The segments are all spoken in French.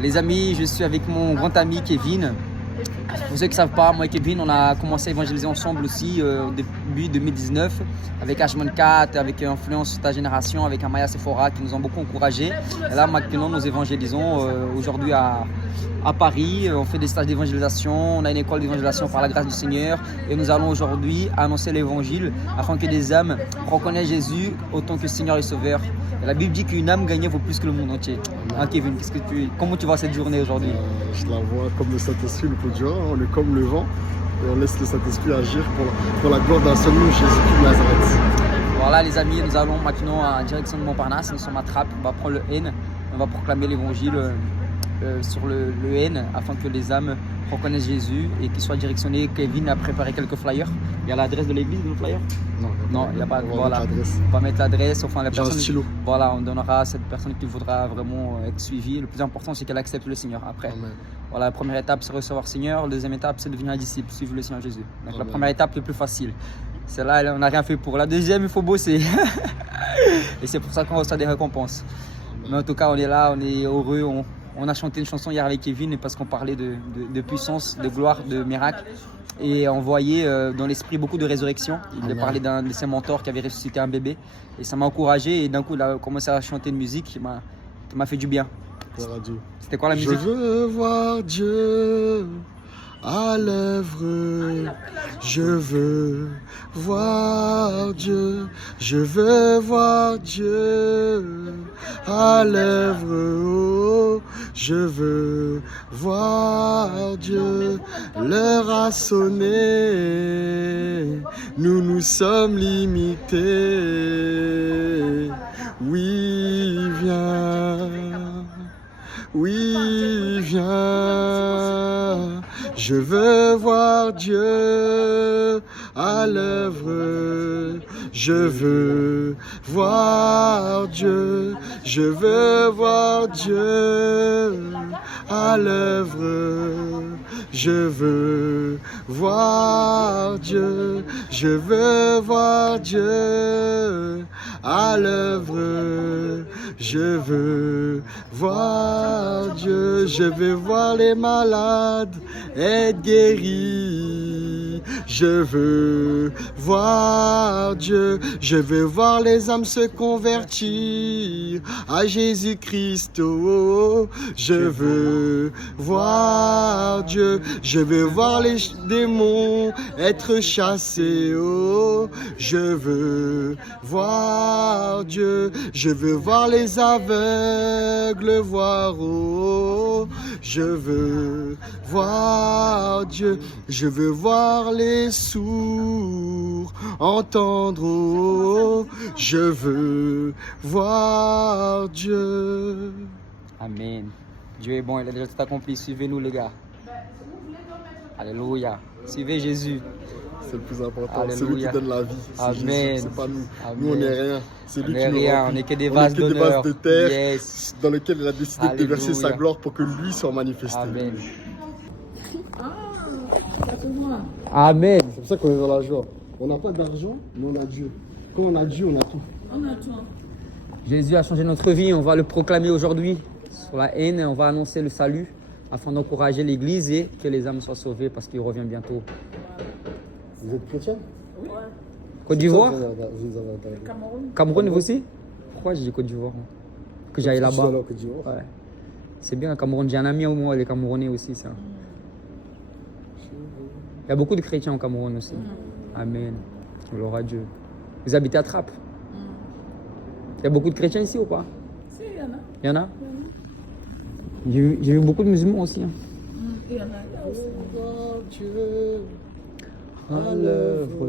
Les amis, je suis avec mon grand ami Kevin. Pour ceux qui ne savent pas, moi et Kevin, on a commencé à évangéliser ensemble aussi au début 2019 avec H24, avec Influence ta génération, avec Amaya Sephora qui nous ont beaucoup encouragés. Et là maintenant nous évangélisons aujourd'hui à Paris. On fait des stages d'évangélisation, on a une école d'évangélisation par la grâce du Seigneur et nous allons aujourd'hui annoncer l'évangile afin que des âmes reconnaissent Jésus autant que Seigneur et Sauveur. Et la Bible dit qu'une âme gagnée vaut plus que le monde entier. Hein, Kevin, comment tu vois cette journée aujourd'hui? Je la vois comme le Saint-Esprit, le produira. On est comme le vent et on laisse le Saint-Esprit agir pour la gloire d'un seul nom, Jésus-Christ de Nazareth. Voilà les amis, nous allons maintenant en direction de Montparnasse. Nous sommes à Trappes, on va prendre le N, on va proclamer l'évangile sur le N afin que les âmes reconnaissent Jésus et qu'ils soient directionnés. Kevin a préparé quelques flyers. Il y a l'adresse de l'église dans le flyer? Non, il n'y a pas. Voilà. On va mettre l'adresse. Enfin, la personne. Un stylo. Voilà, on donnera à cette personne qui voudra vraiment être suivie. Le plus important, c'est qu'elle accepte le Seigneur après. Amen. Voilà, la première étape, c'est recevoir le Seigneur. La deuxième étape, c'est devenir un disciple, suivre le Seigneur Jésus. Donc Amen. la première étape, est plus facile. Celle-là, on n'a rien fait pour. La deuxième, il faut bosser. Et c'est pour ça qu'on reçoit des récompenses. Amen. Mais en tout cas, on est là, on est heureux. On a chanté une chanson hier avec Kevin parce qu'on parlait de puissance, de gloire, de miracle. Et on voyait dans l'esprit beaucoup de résurrection. Il a parlé d'un de ses mentors qui avait ressuscité un bébé. Et ça m'a encouragé. Et d'un coup, il a commencé à chanter une musique qui m'a fait du bien. C'était quoi la musique? Je veux voir Dieu à l'œuvre. Je veux voir Dieu. Je veux voir Dieu à l'œuvre. Oh, je veux voir Dieu. L'heure a sonné. Nous sommes limités. Oui, viens. Oui, viens. Je veux voir Dieu à l'œuvre. Je veux voir Dieu. Je veux voir Dieu à l'œuvre. Je veux voir Dieu. Je veux voir Dieu à l'œuvre. Je veux voir Dieu. Je veux voir les malades être guéris. Je veux voir Dieu. Je veux voir les âmes se convertir à Jésus-Christ. Oh, je veux voir Dieu. Je veux voir les démons être chassés. Oh, je veux voir Dieu. Je veux voir les aveugles voir. Oh, je veux voir Dieu. Je veux voir les sourds entendre. Oh, je veux voir Dieu. Amen. Dieu est bon, il a déjà tout accompli. Suivez-nous les gars. Alléluia. Suivez Jésus. C'est le plus important. Alléluia. C'est lui qui donne la vie. Amen. C'est pas nous. Amen. Nous, on n'est rien. C'est lui qui nous rien. remplit. On n'est que des vases d'honneur. des vases de terre yes. dans lesquels il a décidé Alléluia. de verser sa gloire pour que lui soit manifesté. Amen. Amen. C'est pour ça qu'on est dans la joie. On n'a pas d'argent, mais on a Dieu. Quand on a Dieu, on a tout. On a tout. Jésus a changé notre vie. On va le proclamer aujourd'hui sur la haine. On va annoncer le salut afin d'encourager l'Église et que les âmes soient sauvées parce qu'il revient bientôt. Vous êtes chrétien? Oui. Côte d'Ivoire? Cameroun. Cameroun, vous aussi? Pourquoi j'ai dit Côte d'Ivoire? Que j'aille là-bas. Ouais. C'est bien, Cameroun. J'ai un ami au moins, il est Camerounais aussi. Ça. Il y a beaucoup de chrétiens au Cameroun aussi. Amen. Gloire à Dieu. Vous habitez à Trappes? Il y a beaucoup de chrétiens ici ou pas? Si, il y en a. Il y en a? J'ai vu beaucoup de musulmans aussi. Hein. Il y en a aussi. Dieu À l'œuvre,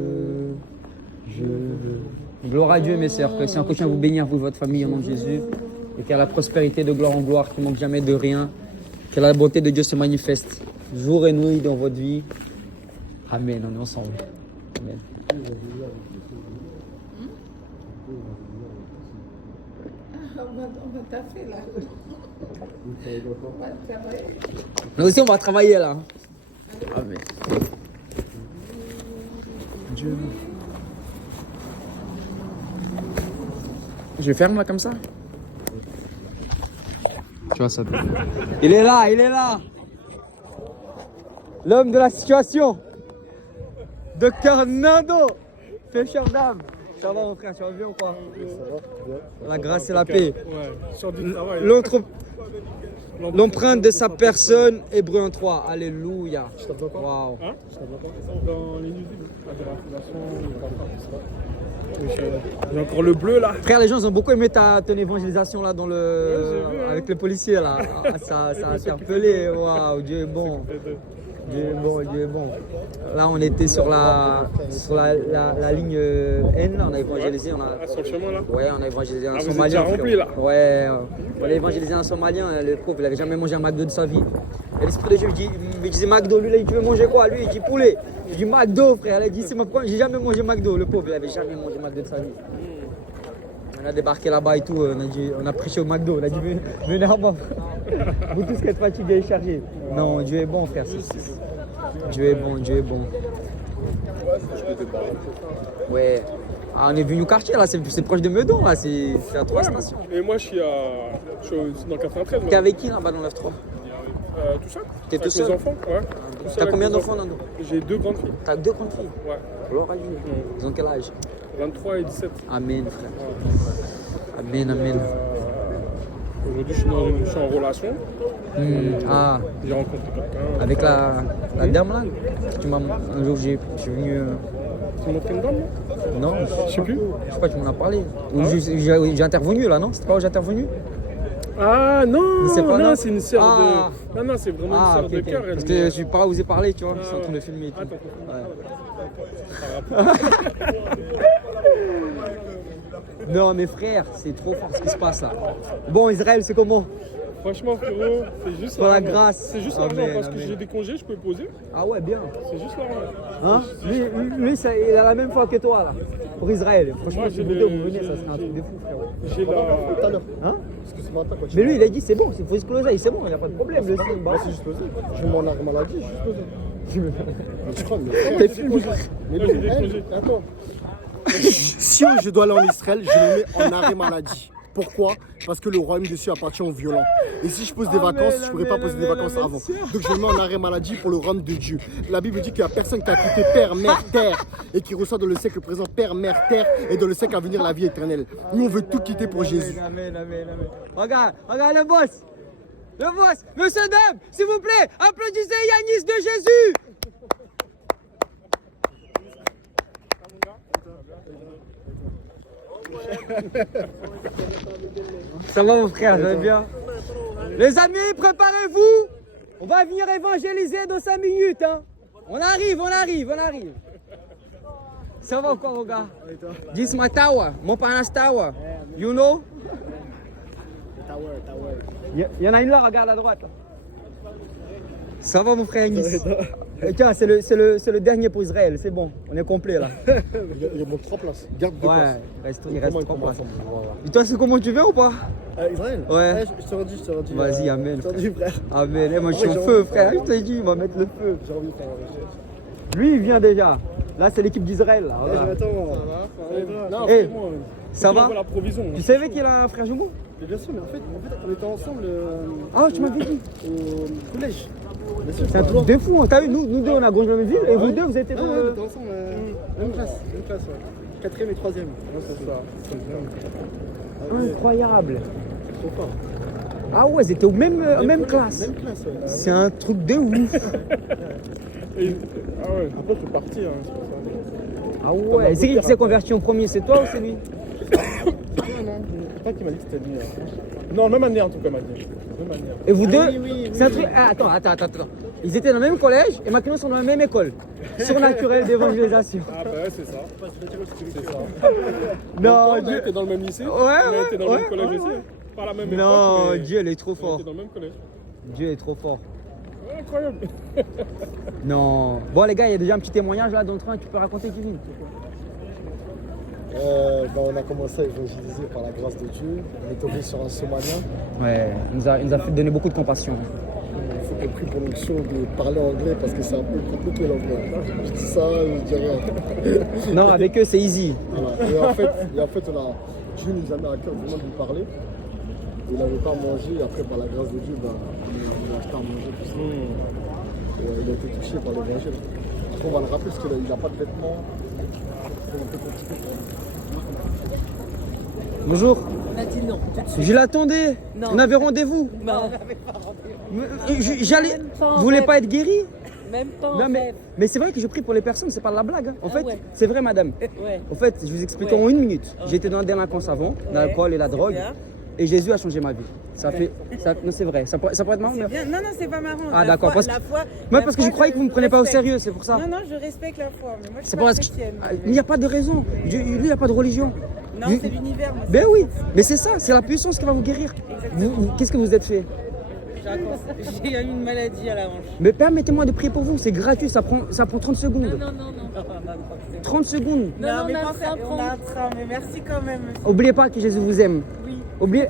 je veux. Gloire à Dieu, mes sœurs, que si on continue à vous bénir, vous et votre famille, au nom de Jésus, et qu'il y a la prospérité de gloire en gloire, qu'il ne manque jamais de rien, que la bonté de Dieu se manifeste jour et nuit dans votre vie. Amen, on est ensemble. Amen. On va taffer là. On va travailler. Nous aussi, on va travailler là. Amen. Dieu. Je ferme là comme ça. Tu vois ça. Il est là, il est là. L'homme de la situation. Docteur Nando. Pêcheur d'âme. Ça va mon frère, tu vas bien ou quoi? La grâce et la paix. L'empreinte de sa personne, Hébreux 1:3. Alléluia. Waouh. Dans les nuisibles, j'ai encore le bleu là. Frère, les gens ont beaucoup aimé ton évangélisation là dans le avec les policiers là. Ah, ça a interpellé. Waouh, Dieu est bon. Dieu est bon, Dieu est bon. Là, on était sur la ligne N, là, on a évangélisé. Sur le chemin là. Ouais, on a évangélisé un vous êtes Somalien. déjà rempli, là. Ouais, on a évangélisé un Somalien. Le pauvre, il avait jamais mangé un McDo de sa vie. Et l'esprit de Dieu il me disait McDo. Lui, là, il veut manger quoi? Lui, il dit poulet. Je dis McDo, frère. Il a dit c'est ma première. J'ai jamais mangé McDo. Le pauvre, il avait jamais mangé McDo de sa vie. On a débarqué là-bas et tout. On a prêché au McDo. On a dit venez là-bas. Vous tous qui êtes fatigués et chargés. Non, Dieu est bon, frère. Dieu est bon, Dieu est bon. Ouais. Ah, on est venu au quartier là, c'est proche de Meudon là, c'est à 3 stations. Et moi je suis dans 93. T'es avec qui là-bas dans le F3? Tout seul. T'es tout seul? Avec mes enfants, ouais. T'as combien d'enfants Nando? J'ai 2 grandes filles. T'as 2 grandes filles? Ouais. Gloire à Dieu. Ils ont quel âge? 23 et 17. Amen frère. Amen, amen. Aujourd'hui je suis en relation. Ah, J'ai rencontré quelqu'un. avec la dame là? Un jour j'ai venu. Tu montres une dame là? Non, Je sais plus. je sais pas, tu m'en as parlé. Ou j'ai intervenu là, non? C'était pas où j'ai intervenu? Ah non, Mais c'est pas non. c'est une sœur Ah. de... Non, c'est vraiment une sœur ok, de ok. cœur. Parce que je suis pas osé parler, tu vois. Ils sont en train de filmer et tout. Non, mes frères, c'est trop fort ce qui se passe là. Bon, Israël, c'est comment? Franchement, frérot, c'est juste Pour la l'argent. grâce. C'est juste l'argent Amen, parce que amen. j'ai des congés, je peux poser. Ah ouais, bien. C'est juste l'argent. Hein? Lui il a la même foi que toi là. Pour Israël. Franchement, Moi, si j'ai vous le- deux vous venez, ça j'ai- serait un truc de fou, frérot. J'ai la... Tout à l'heure. Hein? Parce que ce matin, quand Mais lui, il a dit c'est bon, il faut exploser, c'est bon, il n'y a pas de problème. Le signe, bah, Moi, c'est juste posé. Je mets mon arrêt maladie, juste posé. Mais tu crois, mais frère, T'es c'est fou. congé. Mais Moi, non, j'ai des congés. attends. Si je dois aller en Israël, je me mets en arrêt maladie. Pourquoi? Parce que le royaume des cieux appartient aux violents. Et si je pose des vacances, je ne pourrais pas poser des vacances avant. Donc je me mets en arrêt maladie pour le royaume de Dieu. La Bible dit qu'il n'y a personne qui a quitté père, mère, terre et qui reçoit dans le siècle présent père, mère, terre et dans le siècle à venir la vie éternelle. Nous on veut tout quitter pour Jésus. Amen, amen, amen. Regarde le boss. Le boss. Monsieur, dame, s'il vous plaît, applaudissez Yanis de Jésus. Ça va mon frère, ça va bien? Les amis, préparez-vous. On va venir évangéliser dans 5 minutes. Hein. On arrive. Ça va quoi mon gars? This my tower, Montparnasse Tower. You know? Il y en a une là, regarde à droite. Là. Ça va mon frère Yanis? Tiens, c'est le dernier pour Israël, c'est bon, on est complet là. Il manque 3 places. Garde 2 places. Il reste 3 places. Voilà. Et toi, c'est comment tu veux ou pas? Israël? Ouais. Je te redis. Vas-y, amen. Je te redis, frère. Amen. Eh, moi, je suis Ouais, au j'ai feu, envie. frère. Je t'ai dit, il va mettre le feu. J'ai envie de faire un recherche. Lui, il vient déjà. Là, c'est l'équipe d'Israël. Là. Regarde. Non, Eh, vraiment, ça va? la provision. Tu savais qu'il a un frère jumeau? Mais bien sûr, mais en fait, on était ensemble Ah, tu m'avais dit. au collège. Bien sûr, C'est un truc de fou. Hein. T'as vu, nous deux, on a grandi dans la même ville. Et vous deux, vous étiez Ah dans ouais, le. on était ensemble, même classe, ouais. 4e et 3e. Ouais, c'est ça. Incroyable. C'est trop fort. Ah ouais, ils étaient au même classe. Même classe, ouais. C'est un truc de ouf. Et- Ah ouais. Après, je suis parti, hein, c'est pour ça. Ah ouais. C'est qui s'est converti en premier? C'est toi ou c'est lui? Non, c'est pas qui m'a dit que c'était lui. Non, même année en tout cas, m'a dit. Même année. Et vous deux, oui, c'est un truc. Ah, attends. Ils étaient dans le même collège et maintenant ils sont dans la même école. Surnaturel d'évangélisation. Ah bah ouais, c'est ça. C'est ça. Non, On a Dieu. été dans le même lycée. Ouais, On a été dans le ouais, même collège ouais, aussi. ouais. Hein. Pas la même époque. Non, mais Dieu, il est trop on fort. était dans le même collège. Dieu est trop fort. Ouais, incroyable. Non. Bon, les gars, il y a déjà un petit témoignage là dans le train. Tu peux raconter, Kevin? On a commencé à évangéliser par la grâce de Dieu. On est tombé sur un Somalien. Ouais, il nous a fait donner beaucoup de compassion. Il faut qu'on prie pour l'onction de parler anglais parce que c'est un peu compliqué l'anglais. Je dis ça, je dis rien. Non, avec eux, c'est easy. Voilà. Et en fait, Dieu nous a mis à cœur vraiment de lui parler. Il n'avait pas mangé, et après, par la grâce de Dieu, bah, on a acheté à manger, tout ça. Et il a été touché par l'évangile. Après, on va le rappeler parce qu'il n'a pas de vêtements. C'est un peu compliqué. Bonjour. On a dit non. tout de suite. Je l'attendais. Non. On avait rendez-vous. Non, J'allais. pas en Vous voulez rêve. pas être guéri? même pas en Non, rêve. mais c'est vrai que je prie pour les personnes, c'est pas de la blague. Hein. En Ah fait, ouais. c'est vrai, madame. Ouais. En fait, je vous explique Ouais. en une minute. Ouais. J'étais dans la délinquance avant, dans Ouais. l'alcool et la C'est drogue. bien. Et Jésus a changé ma vie. Ça fait. Non, c'est vrai. Ça pourrait être marrant. C'est mais- bien. Non, non, c'est pas marrant. Ah, La d'accord, foi- parce- la foi- Moi, la parce que foi, je croyais que vous me prenez pas au respecte. sérieux, c'est pour ça. Non, non, je respecte la foi, mais moi je suis C'est pas pour ça que chrétienne. il n'y a pas de raison. Lui, il n'y a pas de religion. Non, Lui- c'est l'univers. moi, Ben c'est- oui, mais c'est ça, c'est la puissance qui va vous guérir. Qu'est-ce que vous êtes fait? J'ai eu une maladie à la hanche. Mais permettez-moi de prier pour vous, c'est gratuit, ça prend 30 secondes. Non, non, non. 30 secondes. Non, non, mais on a un pensez- train à on a prendre. un train, mais merci quand même. monsieur. Oubliez pas que Jésus vous aime. Oui. Oubliez.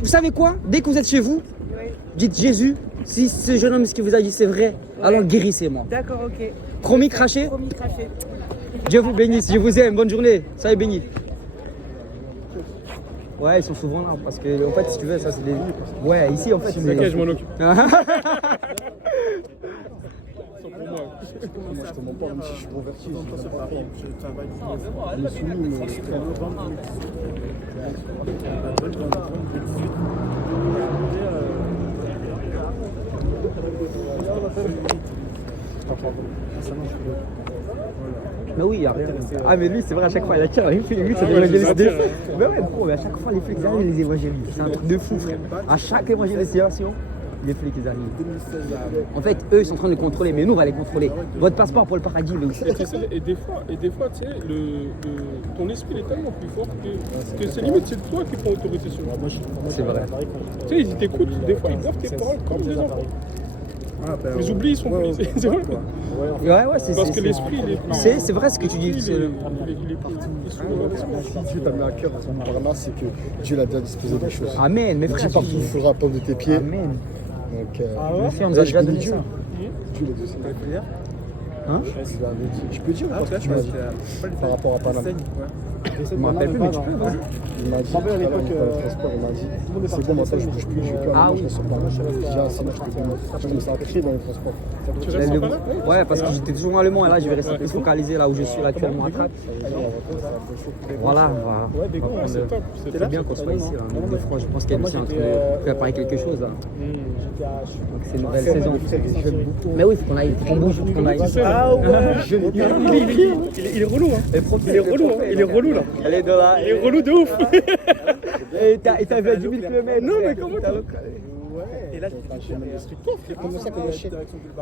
Vous savez quoi? Dès que vous êtes chez vous, Oui. dites Jésus, si ce jeune homme ce qu'il vous a dit c'est vrai, alors guérissez-moi. D'accord, ok. Promis craché? Promis craché. Dieu vous bénisse, je vous aime, bonne journée, soyez bénis. Ouais, ils sont souvent là parce que en fait, si tu veux, ça c'est des. Ouais, ici en fait. T'inquiète, je m'en occupe. Ah, Moi, je te mens pas, même si je suis converti. Je suis soumis, mais Mais oui, il y a rien. Ah, mais lui, c'est vrai, à chaque fois, il attire les flics. Lui, c'est Ah des ouais, évangélistes de je fou. Mais ouais, gros, mais à chaque fois, les flics arrivent, les évangélistes. C'est un truc de fou, frère. À chaque évangélisation, les flics, ils arrivent. En fait, eux, ils sont en train de contrôler, mais nous, on va les contrôler. Votre passeport pour le paradis, mais aussi. Et tu sais, et des fois, tu sais, ton esprit il est tellement plus fort que c'est limite c'est toi qui prends autorité sur moi. C'est vrai. Tu sais, ils t'écoutent, des fois ils boivent tes paroles comme des enfants. Les oublis, ils sont plus. C'est vrai. Ouais, ouais, c'est. Parce c'est- que l'esprit, il est plus. C'est vrai ce que tu dis. Il c'est- est plus. si Dieu t'a mis à cœur par là, c'est que Dieu l'a déjà disposé des choses. Amen, mais Dis frère. partout, il faudra apprendre de tes pieds. Amen. Donc, Le frère nous a je déjà bénis donné Dieu. ça. Dieu l'a dit. Hein? Je peux dire ou pas ce que tu m'as dit par rapport à Panama? Je me rappelle plus, mais tu peux, vas-y. Il m'a dit, tout à l'heure, dans le transport, il m'a dit, c'est bon, maintenant je bouge plus, je vais plus Ah aller oui. dans le transport. J'ai un signe, je te donne. Je me sens crier dans le transport. Tu restes en Panama? Ouais, parce que j'étais toujours allemand et là, je vais rester plus focalisé là où je suis là, actuellement à Trappes. Voilà, on va. Ouais, des gars, on va c'est prendre- top. C'est bien qu'on soit ici. Là. Donc, des fois, je pense qu'elle est en train de préparer quelque chose là. Donc, c'est une nouvelle saison. Mais oui, il faut qu'on aille, qu'on bouge, faut qu'on aille. Ah ouais. Il est relou, hein. Il est relou, hein. Il est relou là. Elle est dans la. Il est relou de ouf. Et t'as vu à 10 000 km. Non, mais comment t'as. Et là, comment ça, comme un chien?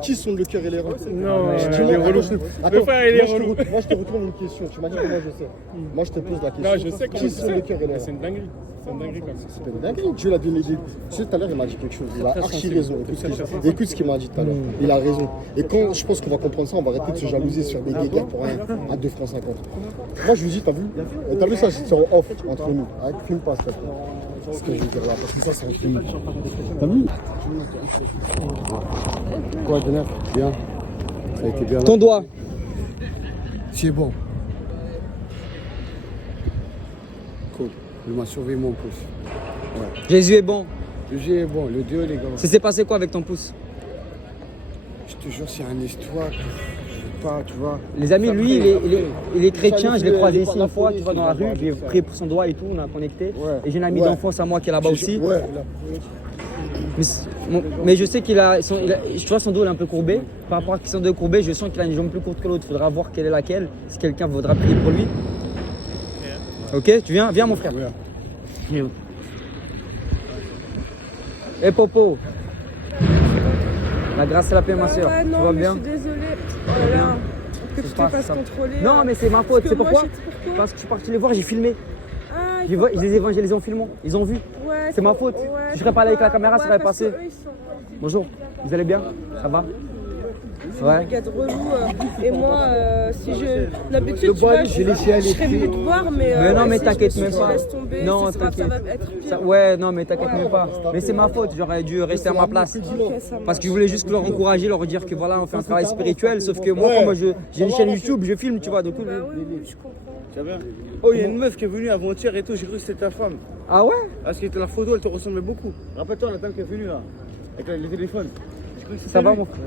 Qui sonde le cœur et les reins? Non, Dis-moi, il est relou. attends, Le frère, il est moi, relou. moi, je te retourne une question. Tu m'as dit comment je sais. Moi, je te pose la question. Non, je sais comment Qui tu sonde le cœur et les sais. reins? C'est une dinguerie. C'est une dinguerie comme ça. C'est une dinguerie. Dieu l'a donné des. Tu sais, tout à l'heure, il m'a dit quelque chose. Il a archi raison. Écoute ce qu'il m'a dit tout à l'heure. Il a raison. Et quand je pense qu'on va comprendre ça, on va arrêter de se jalouser sur des guéguerres pour rien à 2 francs 50. Moi, je vous dis, t'as vu ça, c'est en off entre nous. Avec filme pas, s'il te plaît. C'est ce que je veux dire là, parce que ça, c'est entre nous. T'as vu? Quoi, de neuf? Bien. Ça a été bien. Ton doigt. C'est bon. Cool. Il m'a sauvé mon pouce. Jésus est bon. Jésus est bon, le Dieu, les gars. Ça s'est passé quoi avec ton pouce? Je te jure, c'est une histoire que je veux pas, tu vois. Les amis, lui, il est chrétien, je l'ai croisé ici une fois, tu vois, dans la rue, j'ai prié pour son doigt et tout, on a connecté. Ouais. Et j'ai une amie Ouais. d'enfance à moi qui est là-bas aussi. Ouais. Mais je sais qu'il a, tu vois, son dos il est un peu courbé. Par rapport à son dos courbé, je sens qu'il a une jambe plus courte que l'autre. Il faudra voir quelle est laquelle, si quelqu'un voudra prier pour lui. Ok, tu viens? Viens mon frère. Ouais. Eh Popo. La grâce et la paix ma soeur. Ouais, Tu non, vas mais bien? je suis désolée. Oh là là, que tu te pas fasses ça. contrôler. Non mais c'est ma faute, que c'est moi, pourquoi? je sais pourquoi. Parce que je suis parti les voir, j'ai filmé. Ah, il Je faut les ai évangélisés en filmant, ils ont vu. pas- ouais, c'est ma faut- faute. ouais, Si je serais pas allé avec la caméra, ça ouais, serait parce passé. que eux, ils sont- Bonjour, vous allez bien? Ça va? C'est une Ouais. brigade relou. Et moi, si je. D'habitude, tu vois, je serais venue te voir, mais. Mais non, mais si je me t'inquiète suis même dit, pas. laisse tomber, Non, c'est pas grave, ça t'inquiète. va être pire. Ça- ouais, non, mais t'inquiète Ouais. même pas. Mais c'est ma faute, j'aurais dû rester à ma place. Ok, ça Parce marche. que je voulais juste leur encourager, leur dire que voilà, on fait un travail spirituel. Sauf que moi, comme j'ai une chaîne YouTube, je filme, tu vois. Donc, Bah oui, oui, je comprends. Tu vas bien? Oh, il y a une meuf qui est venue avant-hier et tout, j'ai cru que c'était ta femme. Ah ouais? Parce que la photo, elle te ressemblait beaucoup. Rappelle-toi la dame qui est venue là, avec les téléphones. J'ai cru que c'était Ça va lui. mon frère?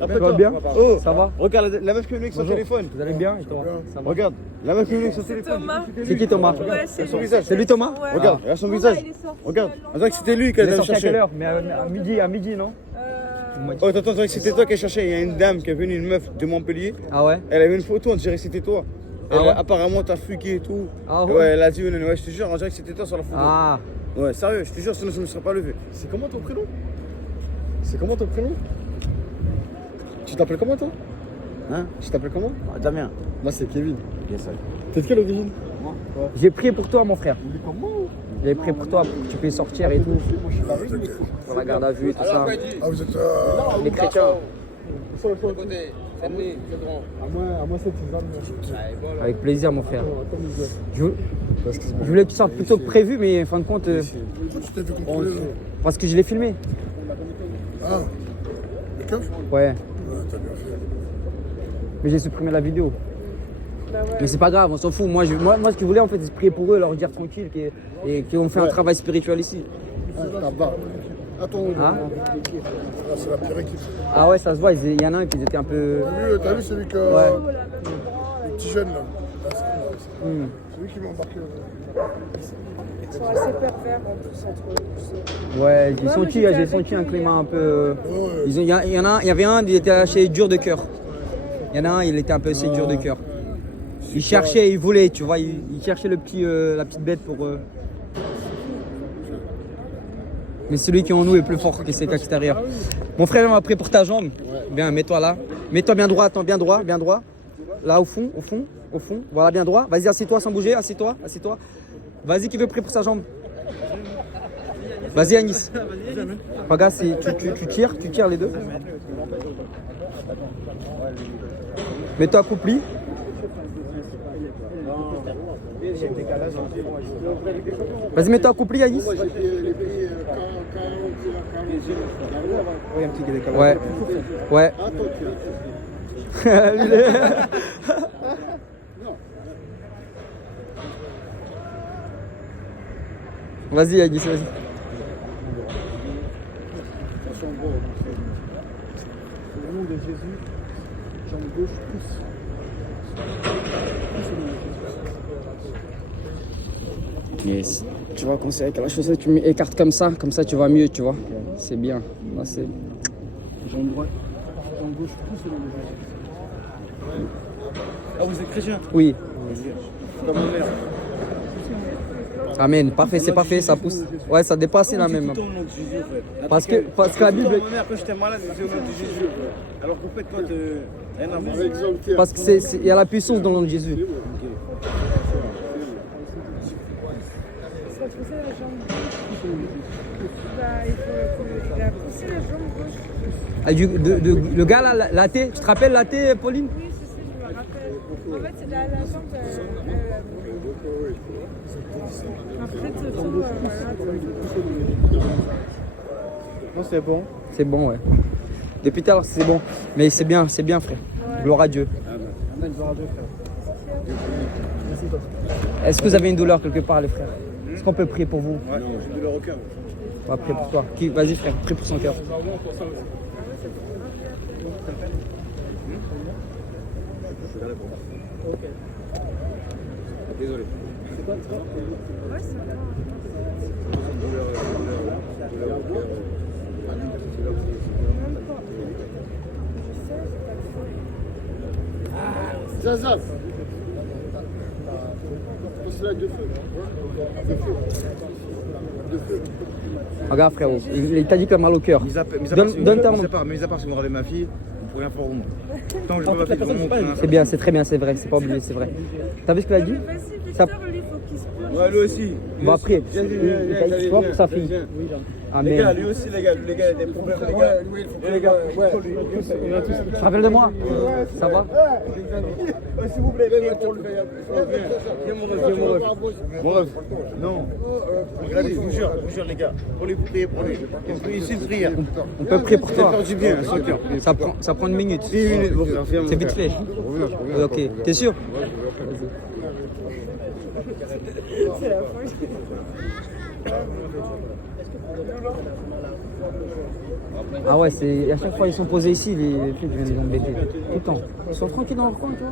Rappelle-toi. Tu vas bien? Oh, Ça va? regarde la meuf qui est venue avec son Bonjour. téléphone. Vous allez bien et toi? Ça va? Regarde, la meuf qui est venue avec son téléphone. Thomas. C'est qui Thomas? Ouais, c'est Son visage. C'est lui Thomas? Ouais. Regarde, regarde son visage. il est sorti Regarde, à on dirait que c'était lui Il qu'elle est allait sorti à quelle chercher. heure? Mais à midi, non? Oh, attends, on dirait que c'était toi qui cherchais. Il y a une dame qui est venue, une meuf de Montpellier. Ah ouais? Elle avait une photo, on dirait que c'était toi. Ah ouais? Apparemment, t'as fugué et tout. Ah ouais, ouais? elle a dit, ouais, je te jure, on dirait que c'était toi sur la photo. Ah. Ouais, sérieux, je te jure, sinon je me serais pas levé. C'est comment ton prénom? C'est comment ton prénom? Tu t'appelles comment toi? Hein? Tu t'appelles comment? Damien. Moi c'est Kevin. Yes, sir. T'es de quelle origine? J'ai prié pour toi mon frère. Il est comme moi ou? J'ai prié pour toi pour que tu puisses sortir et tout. Moi je suis pareil. Pour la garde à vue et tout ça. Ah vous êtes Les chrétiens. à moi cette Suzanne. Avec plaisir mon frère. Comme il veut. Je voulais que tu sortes plutôt que prévu mais en fin de compte, Pourquoi tu t'es fait contrôler là? parce que je l'ai filmé. Ah, le keuf? Ouais. Ouais, t'as bien fait. Mais j'ai supprimé la vidéo. Bah ouais. Mais c'est pas grave, on s'en fout. Moi, ce que je voulais en fait, c'est prier pour eux, leur dire tranquille et qu'ils ont fait un travail spirituel ici. Ta barbe. Attends, Hein? c'est la pire équipe. Ah ouais, ça se voit, il y en a un qui était un peu. T'as vu celui que. Ouais. Le petit jeune là. Hmm. C'est lui qui m'a embarqué. Ils sont assez pervers en plus entre eux. Ouais, moi, j'étais j'ai avec senti un eux climat hier. un peu. Ouais. Il y avait un, il était assez dur de cœur. Il y en a un, il était un peu assez dur de cœur. Il cherchait, il voulait, tu vois, il cherchait la petite bête pour. Mais celui qui est en nous est plus fort que cet extérieur. Mon frère, on va prier pour ta jambe. Viens, mets-toi là. Mets-toi bien droit, attends, bien droit, bien droit. Là, au fond. Voilà, bien droit. Vas-y, assieds-toi sans bouger, assieds-toi. Vas-y, qui veut prier pour sa jambe? Vas-y, Anis. Regarde, tu tires les deux. Mets-toi accoupli. Vas-y, mets-toi accoupli, Anis. Ouais. Ouais. Vas-y, Anis, vas-y. Au nom de Jésus, jambe gauche, pousse. Yes. Tu vois, quand c'est avec la chaussette, tu écartes comme ça tu vas mieux, tu vois. C'est bien. Là, c'est. Jambe droite, jambe gauche, pousse au nom de Jésus. Ah, vous êtes chrétien? Oui. Comme ma mère. Amen. Parfait, c'est parfait, ça pousse. Ouais, ça dépasse là même. Tout au nom de Jésus, en fait. Parce que la Bible. Ma mère, quand j'étais malade, c'était au nom de Jésus. Alors qu'en fait, toi, rien à voir. Parce que il y a la puissance dans le nom de Jésus. Parce qu'on poussait la jambe gauche. Bah, il a poussé la jambe gauche. Ah, le gars là, l'athée, tu te rappelles l'athée, Pauline? Oui, je me rappelle. En fait, c'est la jambe. Après, Toto, Non, c'est bon. C'est bon, ouais. Depuis tout à l'heure, c'est bon. Mais c'est bien, frère. Ouais. Gloire à Dieu. Est-ce que vous avez une douleur quelque part, les frères? Est-ce qu'on peut prier pour vous? Ouais, j'ai de douleur au cœur. On va prier pour toi. Vas-y, frère, prie pour son cœur. Désolé. Zazaf. Passe-la de feu. De feu. Regarde, frérot, il t'a dit qu'il a mal au cœur. Mis à part si vous regardez ma fille, vous pouvez rien faire au monde. Tant que je peux ma fille, vraiment. C'est bien, c'est très bien, c'est vrai, c'est pas oublié, c'est vrai. T'as vu ce qu'il a dit? Ça- Lui, il faut qu'il se purge. Ouais, lui aussi. Bon, après, il t'a dit quoi pour sa fille? Les gars, Amen. lui aussi, les gars, il a des problèmes, les gars. Les gars, Tu te rappelles de moi? Ça va? s'il vous plaît, viens pour le gars. Viens, mon rêve. Mon rêve. Non. Regardez, je vous jure, les gars. Pour les prier pour lui. Ici, de prière. On peut prier pour C'est toi. faire du bien, sans cœur. Ça prend une minute. 10 minutes, mon frère. Viens, mon C'est vite frère. fait. Ok, t'es sûr? Ah ouais, c'est à chaque fois ils sont posés ici, les flics viennent nous embêter. Tout le temps. Ils sont tranquilles dans leur coin, tu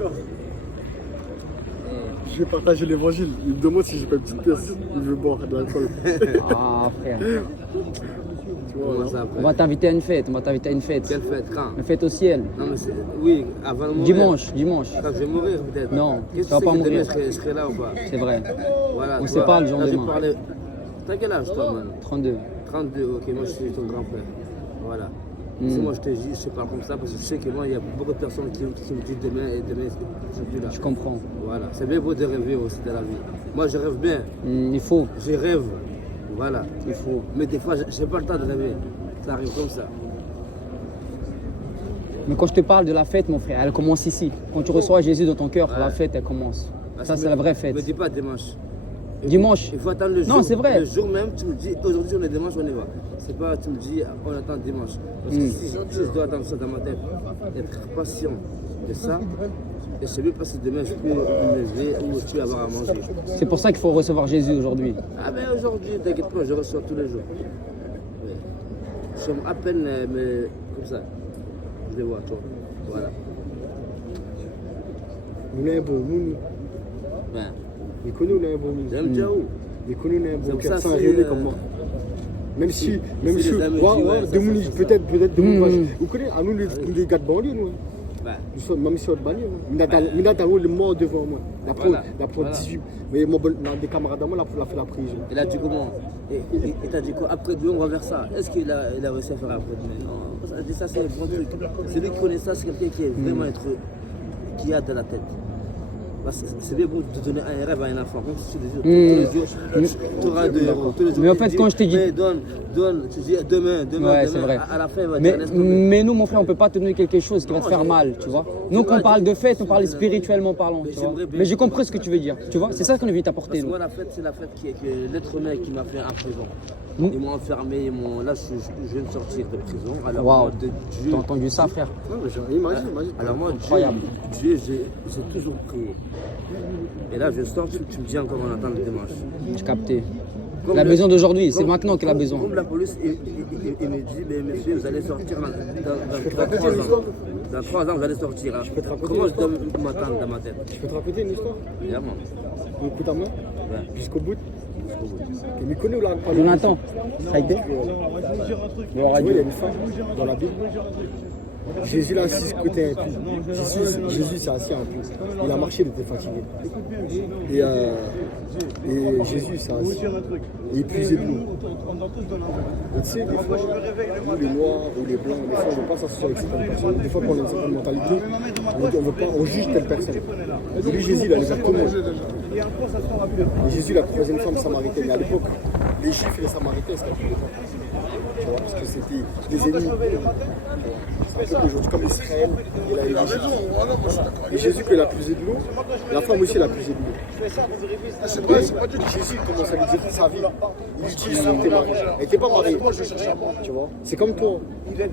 vois. Je vais partager l'évangile. Il me demande si j'ai pas une petite pièce. Il veut boire de l'alcool. Ah frère. Tu vois, Comment là. ça, après? On va t'inviter à une fête, on va t'inviter à une fête. Quelle fête? Quand? Une fête au ciel. Non, mais c'est. Oui, avant de mourir. Dimanche. Quand je vais mourir, peut-être. Non, Qu'est-ce tu vas que pas c'est que mourir. demain, je serai là ou pas? C'est vrai. Voilà. On tu sait vois, pas le jour là, j'ai demain. parlé. T'as quel âge, toi, man? 32. 32, ok, moi je suis ton grand frère. Voilà. Mm. Si moi je te dis, je parle comme ça parce que je sais que moi il y a beaucoup de personnes qui me disent demain et demain je suis plus là. Je comprends. Voilà. C'est bien beau de rêver aussi de la vie. Moi je rêve bien, Il faut. je rêve. Voilà. Il faut. Mais des fois j'ai pas le temps de rêver. Ça arrive comme ça. Mais quand je te parle de la fête, mon frère, elle commence ici. Quand tu reçois Jésus dans ton cœur, Ouais. la fête, elle commence. Parce Ça, que c'est la vraie fête. Me dis pas dimanche. Dimanche. Il faut attendre le jour. Non, c'est vrai. Le jour même, tu me dis aujourd'hui on est dimanche, on y va. C'est pas tu me dis on attend dimanche. Parce que si je dois attendre ça dans ma tête, être patient de ça, et je sais même pas si demain je peux me lever ou je peux avoir à manger. C'est pour ça qu'il faut recevoir Jésus aujourd'hui. Ah ben aujourd'hui, t'inquiète pas, je reçois tous les jours. Ouais. Je suis à peine, mais comme ça, je les vois, toi. Voilà. Nous, on est un bon, nous. Ben, Mais que nous, on est un bon, nous. j'aime Djaou. Mais que nous, on est un C'est bon pour cœur, ça, sans c'est, rayonner comme moi. Même si, c'est les amis ouais, qui- ouais, ouais, ça, Demouni, ça, ça. peut-être Demouni. Vous connaissez, à nous, les gars de banlieue, nous. Ben, Nous sommes même si on est de banlieue. Minata, le mort devant moi. La pro Voilà. 18. Mais mon des camarades à moi, la fait la prison. il a dit comment? Et t'as dit quoi? Après demain, on va vers ça. Est-ce qu'il a réussi à faire après demain? Non. Ça, ça c'est un bon truc. Celui qui connaît ça, c'est quelqu'un qui est vraiment qui a de la tête. Parce que c'est bien beau de donner un rêve à un enfant. Comme si tous les jours, tu auras 2 euros. Tous les jours, Mais en tu fait, dis, quand je t'ai dit- mais donne, tu dis demain. Ouais, c'est vrai. À la fin, il va dire laisse tomber. Mais nous, mon frère, on peut pas te donner quelque chose qui va te faire mal, tu vois. Nous, quand on parle de fête, on parle spirituellement parlant, tu vois. j'aimerais bien- Mais j'ai compris ce que tu veux dire, tu vois. C'est ça qu'on est venu Parce t'apporter, que nous. moi, la fête, c'est la fête que l'être humain qui m'a fait en prison. Mm. Ils m'ont enfermé, là, je viens de sortir de prison. Alors, Waouh. moi, de Dieu. T'as entendu ça, frère? Non, mais imagine. Alors moi, Incroyable. Dieu, j'ai toujours prié. Et là, je sors, tu me dis encore on attend le dimanche. Tu capté. Comme Il a le- besoin d'aujourd'hui, c'est comme- maintenant qu'il a besoin. Comme la police, il me dit, mais monsieur, vous allez sortir dans 3 ans. Dans 3 ans, vous allez sortir. Hein. Comment je dois m'attendre dans ma tête? Je peux te raconter une histoire? Évidemment. Un coup ta main? Ouais. Jusqu'au bout? Mais connais là, pas Jonathan, ça a été? Tu vois, il y a une femme dans la Bible. Jésus l'a assis côté un puits. Jésus s'est assis à un puits. Il a marché, il était fatigué. Et Jésus s'est assis. Et il puisait de l'eau. Et tu sais, des fois, nous les noirs ou les blancs, des fois on ne veut pas s'associer avec certaines personnes. Des fois, quand on a une certaine mentalité, on juge telle personne. Et lui, Jésus, il a les a tout le monde. Et Jésus, la troisième femme samaritaine. Et à l'époque, les Juifs et les Samaritains, c'était plus temps. Tu vois, parce que c'était des ennemis. C'est un peu aujourd'hui comme Israël et la Égypte. Et Jésus, quand il a puisé de l'eau, la femme aussi, elle a puisé de l'eau. Jésus commence à lui dire sa vie. Il lui dit, t'es marié. Elle n'était pas mariée. Tu vois, c'est comme toi.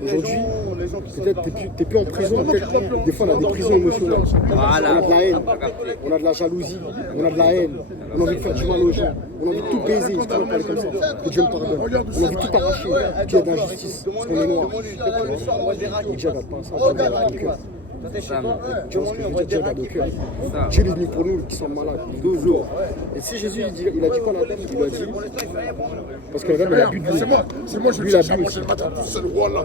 Aujourd'hui, peut-être t'es plus en prison. Peut-être des fois, on a des prisons émotionnelles. Voilà. On a de la haine, on a de la jalousie, on a de la haine. On a envie de faire du mal aux gens. On a envie de tout baiser, je peux parler comme ça. Que Dieu me pardonne. On a envie de tout arracher. Qu'il y a de l'injustice. Parce qu'on est noir. Et Dieu regarde pas ça. Dieu regarde au cœur. Ça, mais- Tu vois ce que je veux dire? Dieu regarde au cœur. ça. Dieu est venu pour nous qui sommes malades. Toujours. Et si Jésus il a dit quoi la dame? Il a dit. Parce que la dame, elle a bu de l'eau. Lui, il a bu aussi.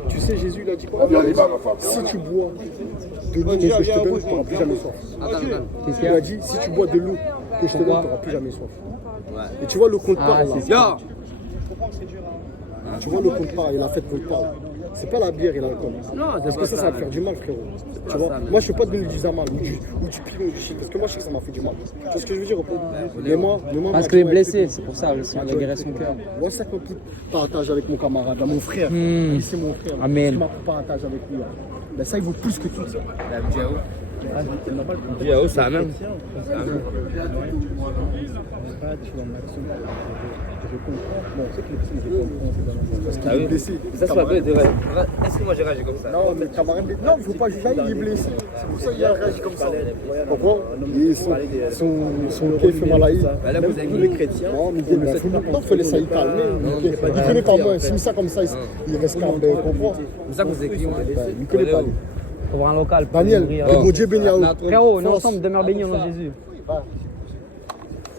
Tu sais, Jésus, il a dit quoi? Il a dit, si tu bois de l'eau que je te donne, tu n'auras plus jamais soif. Attends. Qu'est-ce qu'il y Il a? a dit, si tu bois de l'eau que je te donne, tu Pourquoi? n'auras plus jamais soif. Ouais. Et tu vois le compte parle c'est là. Yo! Tu vois le compte parle et la fête compte parle. C'est pas la bière et l'alcool. Non, c'est Parce pas que ça ça, va te faire du mal, frérot. Tu vois, ça, mais- moi je ne peux pas te donner du zamal ou du pilon ou du shit. Parce que moi je sais que ça m'a fait du mal. Tu vois ce que je veux dire ou pas? Mais moi, Parce qu'il est blessé, c'est pour ça, le Seigneur a guéri son cœur. Moi, ça qu'on peut partager avec mon camarade, là, mon frère. Hmm. Lui, c'est mon frère. Amen. Je partage avec lui. Là. Ben, ça, il vaut plus que tout. Ça. Dis, oh, ça même. Il est blessé. Ça, c'est pas vrai. Est-ce que moi j'ai réagi comme ça? Non, mais camarade, non, il faut pas juger, il est blessé. C'est pour ça qu'il a réagi comme ça. Pourquoi? Son pied fait mal à il. Là, vous avez vu les chrétiens. Non, mais il faut laisser il calmer. Il ne connaît pas moi. S'il me ça comme ça, il reste calme. Comprends? C'est ça que vous avez qui? Il ne connaît pas. Faut voir un local. Daniel, que mon Dieu bénit à eux. Frérot, on est ensemble, demeure béni au nom de Jésus.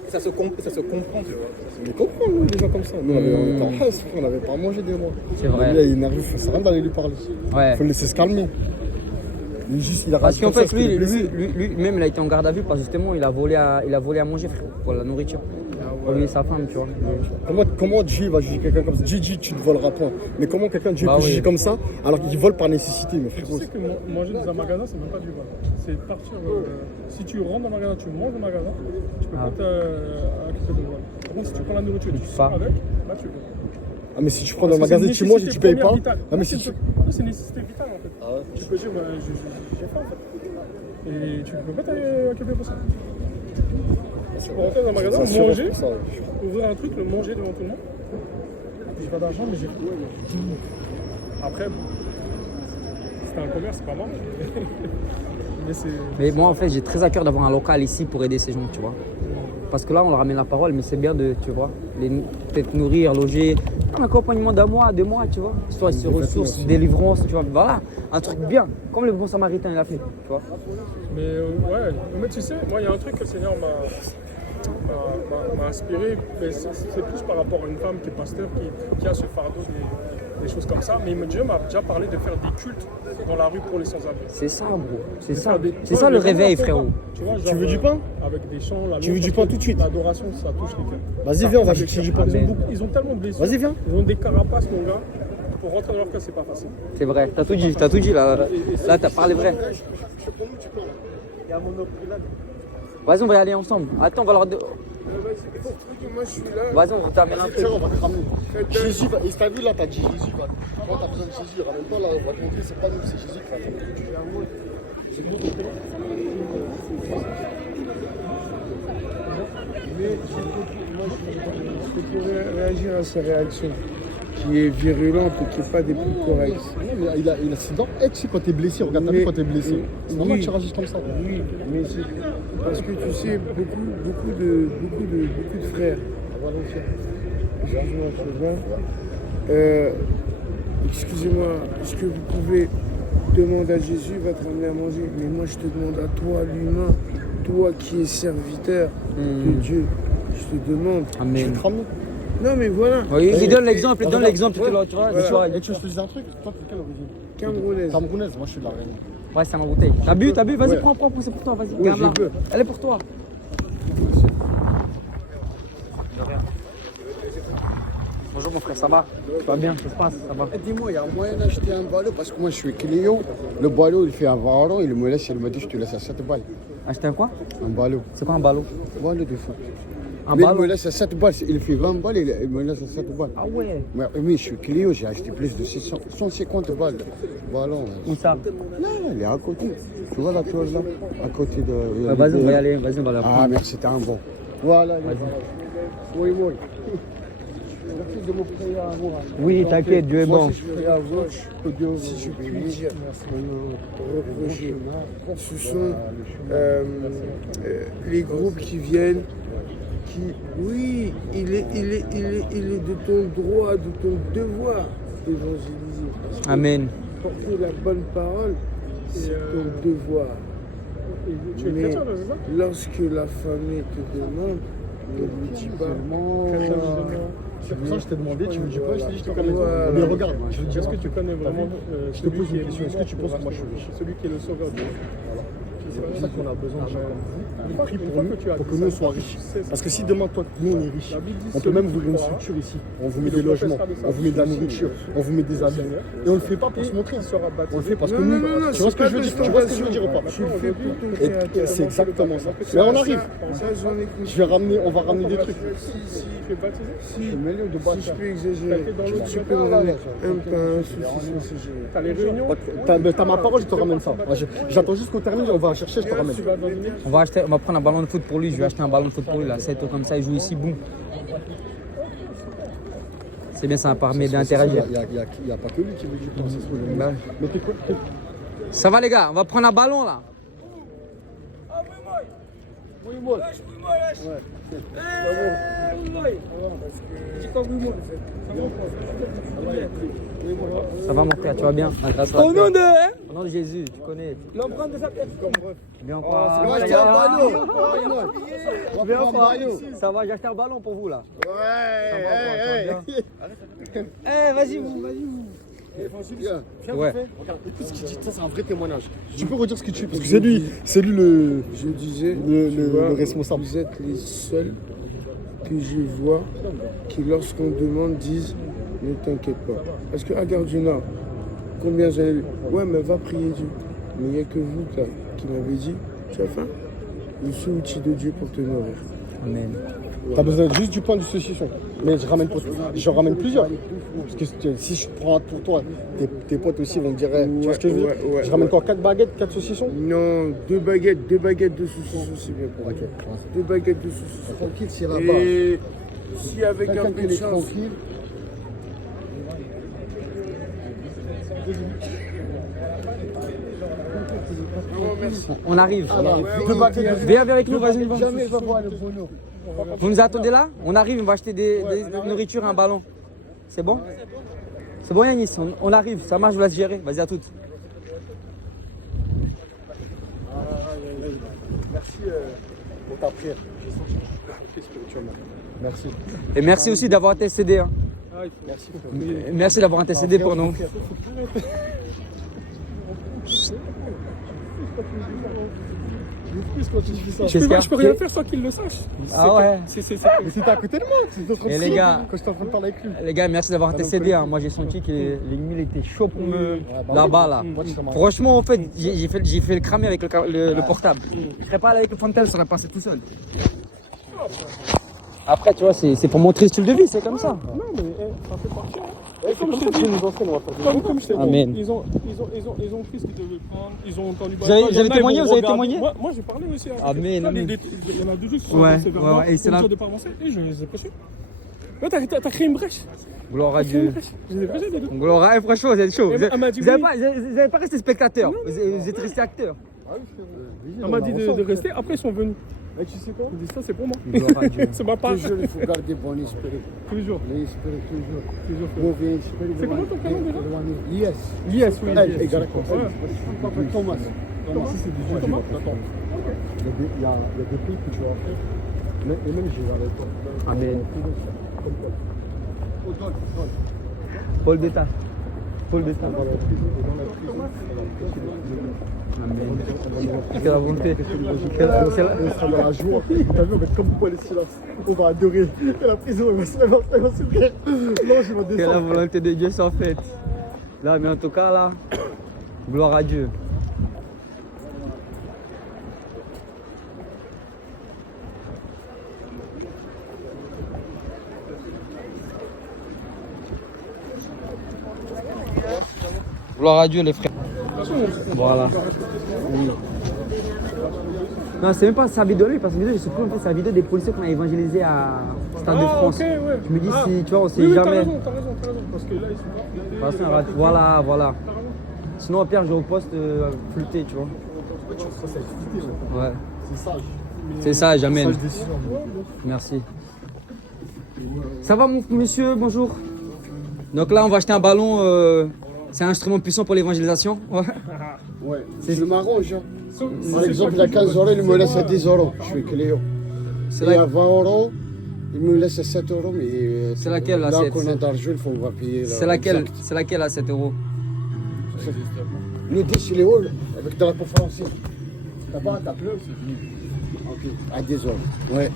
Ça se comprend, tu vois. Mais comprends, nous, des gens comme ça. Nous, on était en haisse, on n'avait pas mangé des mois. C'est vrai. Là, il est nerveux, ça sert à rien d'aller lui parler. Ouais. Il faut le laisser se calmer. Il a Parce qu'en réagi fait, comme ça, lui, parce qu'il est blessé. lui-même, il a été en garde à vue parce que justement, il a volé à manger, frérot, pour la nourriture. Pour lui et sa femme, tu vois. Comment Dieu va juger quelqu'un comme ça? Dieu dit tu ne voleras point. Mais comment quelqu'un Dieu Bah peut oui. juger comme ça alors qu'il vole par nécessité, mes Tu frérot? sais que manger dans un magasin, c'est même pas du vol. C'est partir. Si tu rentres dans un magasin, tu manges au magasin, tu peux pas t'occuper de vol. Par contre, si tu prends la nourriture et tu sors avec, là tu peux. Ah, mais si tu prends dans le magasin, tu manges et tu payes pas. Ah, mais si tu. C'est une nécessité vitale en fait. Tu peux dire, j'ai faim en fait. Et tu peux pas t'occuper pour ça. Tu peux rentrer dans un magasin, manger, ouvrir un truc, le manger devant tout le monde. J'ai pas d'argent, mais j'ai faim. Après, c'est un commerce, c'est pas mal. Mais c'est. Mais moi, en fait, j'ai très à cœur d'avoir un local ici pour aider ces gens, tu vois. Parce que là, on leur ramène la parole, mais c'est bien de, tu vois, peut-être nourrir, loger, un accompagnement d'un mois, 2 mois, tu vois. Soit sur ressources, délivrance, tu vois. Voilà, un truc bien, comme le bon samaritain il a fait, tu vois. Mais ouais, mais tu sais, moi, il y a un truc que le Seigneur m'a inspiré, mais c'est plus par rapport à une femme qui est pasteur, qui a ce fardeau des choses comme ça. Mais Dieu m'a déjà parlé de faire des cultes dans la rue pour les sans-abri. C'est ça, bro. C'est ça. C'est ça le réveil, frérot. Tu vois, Tu veux du pain? Avec des chants, la Tu veux du pain tout de suite? L'adoration, ça touche les cœurs. Vas-y, viens, on va chercher du pain. Ils ont tellement de blessures. Vas-y, viens. Ils ont des carapaces, mon gars. Pour rentrer dans leur cœur, c'est pas facile. C'est vrai, t'as tout dit là. Là, t'as parlé vrai. Il y a mon offre là. Vas-y, on va y aller ensemble. Attends, on va leur. Moi, je suis là. Vas-y, on t'amène un truc. Tiens, on va te ramener. Jésus va. Et t'as vu là, t'as dit Jésus va. Quand t'as besoin de Jésus, ramène-toi là, on va te montrer, c'est pas nous, c'est Jésus qui va faire. C'est nous qui fait. Mais moi, je peux réagir à ces réactions qui est virulente et qui n'est pas des plus correctes. Non, mais il a ses dents. Et tu sais, quand t'es blessé, regarde, t'as vu quand t'es blessé. C'est normal que tu réagisses comme ça. Oui, mais c'est parce que tu sais, beaucoup de frères. Excusez-moi, est-ce que vous pouvez demander à Jésus, il va te ramener à manger? Mais moi, je te demande à toi, l'humain, toi qui es serviteur de Dieu, je te demande. Amen. Je vais te ramener. Non, mais voilà. Oui, il donne l'exemple, tu vois. Et tu vois, et tu veux que je te dise un truc? Toi, t'es quelle origine? Camerounaise. Camerounaise, moi je suis de la Réunion. Ouais, c'est ma bouteille. T'as bu, vas-y, prends, c'est pour toi, vas-y. Oui, Garde-la. je peux. Elle est pour toi. Bonjour mon frère, ça va? Tu vas bien, ça se passe, ça va? Dis-moi, il y a moyen d'acheter un ballot parce que moi je suis client. Le ballot il fait un varan, il me laisse, il me dit je te laisse à 7 balles. Acheter un quoi? Un ballot. C'est quoi un ballot? Un ballot de foot. Un Mais ballot? il me laisse à 7 balles, il fait 20 balles, il me laisse à 7 balles. Ah ouais? Mais je suis client, j'ai acheté plus de 150 balles. Ballon. Où ça? Là, il est à côté. Tu vois la chose là? À côté de. Vas-y, on va y aller, vas-y, on va la prendre. Ah, merci, t'es un bon. Voilà, oui, oui. Merci de me prier à moi. Oui, t'inquiète, Dieu est bon. Si je puis dire, reprocher, ce sont les groupes qui viennent, qui, oui, il est de ton droit, de ton devoir d'évangéliser. Parce que Amen. porter la bonne parole, c'est ton devoir. Tu es Mais chrétien, c'est ça? lorsque la famille te demande, ne lui dis pas. C'est pour ça que je t'ai demandé, tu me dis pas, je t'ai dit je te connais. Voilà. Mais regarde, je te dis Est-ce que tu connais vraiment Je te pose une question, est-ce que tu penses que moi je suis riche? celui qui est le sauveur du monde? C'est pour ça qu'on a besoin de gens comme vous il prie pour nous, pour que nous soyons riches. Parce que si demain, toi, nous, on est riches, on peut même vous donner une structure ici. On vous met des logements, on vous met de la nourriture, on vous met des habits. Et on ne le fait pas pour se montrer. On le fait parce que nous, tu vois ce que je veux dire? Tu vois ce que je veux dire ou pas? Et c'est exactement ça. Mais on arrive. On va ramener des trucs. Si je peux exagérer, tu peux me ramener un pain, un saucisson, c'est génial. T'as les réunions? T'as ma parole, je te ramène ça. J'attends juste qu'on termine, on va chercher, je te ramène. On va prendre un ballon de foot pour lui. Je vais acheter un ballon de foot pour lui là. 7 euros comme ça, il joue ici, boum. C'est bien, ça permet d'interagir. Il n'y a pas que lui qui veut du temps, c'est ce que je veux dire. Bah. Mais t'es quoi? Ça va les gars, on va prendre un ballon là. Ça va mon frère, tu vas bien? Au nom de, hein? Au nom de Jésus, tu connais. L'empreinte de sa personne. Bien quoi? Ça va, j'ai acheté un ballon pour vous là. Eh, vas-y, vous. Ouais. Écoute ce qu'il dit, ça c'est un vrai témoignage. Tu peux redire ce que tu veux, parce que c'est lui le, Je disais, le responsable. vous êtes les seuls que je vois qui, lorsqu'on demande, disent ne t'inquiète pas. Parce que à Gare du Nord, combien j'en ai vu? Ouais, mais va prier Dieu. Mais il n'y a que vous là, qui m'avez dit tu as faim? Je suis outil de Dieu pour te nourrir. Amen. T'as besoin juste du pain du saucisson. Mais j'en ramène plusieurs. Parce que si je prends pour toi, tes potes aussi vont me dire, tu vois ce que je veux dire? Je ramène quoi? 4 baguettes, 4 saucissons? Non, 2 baguettes de saucisson, c'est bien pour moi. 2 baguettes de saucisson. Tranquille, c'est là-bas. Et si avec un peu de chance, tranquille. On arrive. Ouais. Viens avec nous, vas-y. Jamais il va voir le bonheur. Vous nous attendez là? On arrive, on va acheter des nourritures et un ballon. C'est bon? C'est bon Yanis, on arrive, ça marche, je vais se gérer. Vas-y à toutes. Merci pour ta prière. J'ai senti que je suis touché spirituellement. Merci. Et merci aussi d'avoir intercédé. Hein. Merci. Merci d'avoir intercédé pour nous. Je peux rien faire sans qu'il le sache. Ah ouais. Mais c'était à côté de moi. C'était en train de Et les gars, quand j'étais en train de parler avec lui. Les gars, merci d'avoir intercédé. Hein. Moi, j'ai senti que l'ennemi était chaud pour me là-bas. Là. Franchement, en fait, j'ai fait le cramer avec le portable. Je serais pas allé avec le Fontel, ça serait passé tout seul. Après, tu vois, c'est pour montrer le style de vie, c'est comme ça. Non, mais ça fait partie. Comme je t'ai dit, comme je t'ai dit, Amen. ils ont pris ce qu'ils devaient prendre, ils ont entendu. Vous avez témoigné, vous avez témoigné? Moi, j'ai parlé aussi. Amen, amen. Il y en a deux jours qui sont Ouais, passés vers ouais, moi, ouais, et c'est pour là- dire de pas avancer, et je les ai pressés. Ouais, t'as créé une brèche. Gloire à Dieu. Je les ai pressés, les deux. Gloire à franchement, vous êtes chaud. Vous Elle m'a dit n'avez pas resté spectateur, vous êtes resté acteur. On m'a dit de rester, après ils sont venus. Et tu sais quoi? Ils disent ça, c'est pour moi. Gloire à Dieu. C'est ma part. Toujours, il faut garder bon esprit. Toujours. L'esprit, toujours. Toujours. Mauvais esprit. C'est comment ton prénom déjà? Lies. Lies, oui. Égal comme ça. Ouais. Thomas. Thomas, si c'est du jeu, Thomas. il y a des pays que tu vas faire. Et même, j'ai avec toi. Amen. Paul Beta. Paul Beta. Amen. Quelle volonté. On sera dans la joie. T'as vu, on va être comme Paul et Silas. On va adorer. Et la prison, elle va se faire. Non, je vais Que la descendre. volonté de Dieu soit faite. Là, mais en tout cas, là, gloire à Dieu. Gloire à Dieu, les frères. Voilà. Oui. Non, c'est même pas sa vidéo lui, parce que je suis plus en fait, c'est la vidéo des policiers qu'on a évangélisé à Stade de France. Ok, ouais. Je me dis, si tu vois, on sait Oui, jamais. t'as raison. Parce que là, ils sont pas. Attention, voilà. Sinon, au pire, je reposte flûté, tu vois. Ouais. C'est sage. C'est ça, j'amène. Sage décision. Merci. Ça va, mon monsieur? Bonjour. Donc là, on va acheter un ballon. C'est un instrument puissant pour l'évangélisation. Ouais. Ouais, je m'arrange. Hein. Par exemple, il y a 15 euros, il me laisse à 10 euros. Je suis Cléo. Et à 20 euros, il me laisse à 7 euros. Mais c'est laquelle là, là qu'on a d'argent, il faut on va payer. C'est laquelle à 7 euros? Le 10, il est haut, avec de la conférence. Là-bas, t'as plus. Ok. À 10 euros. Ouais.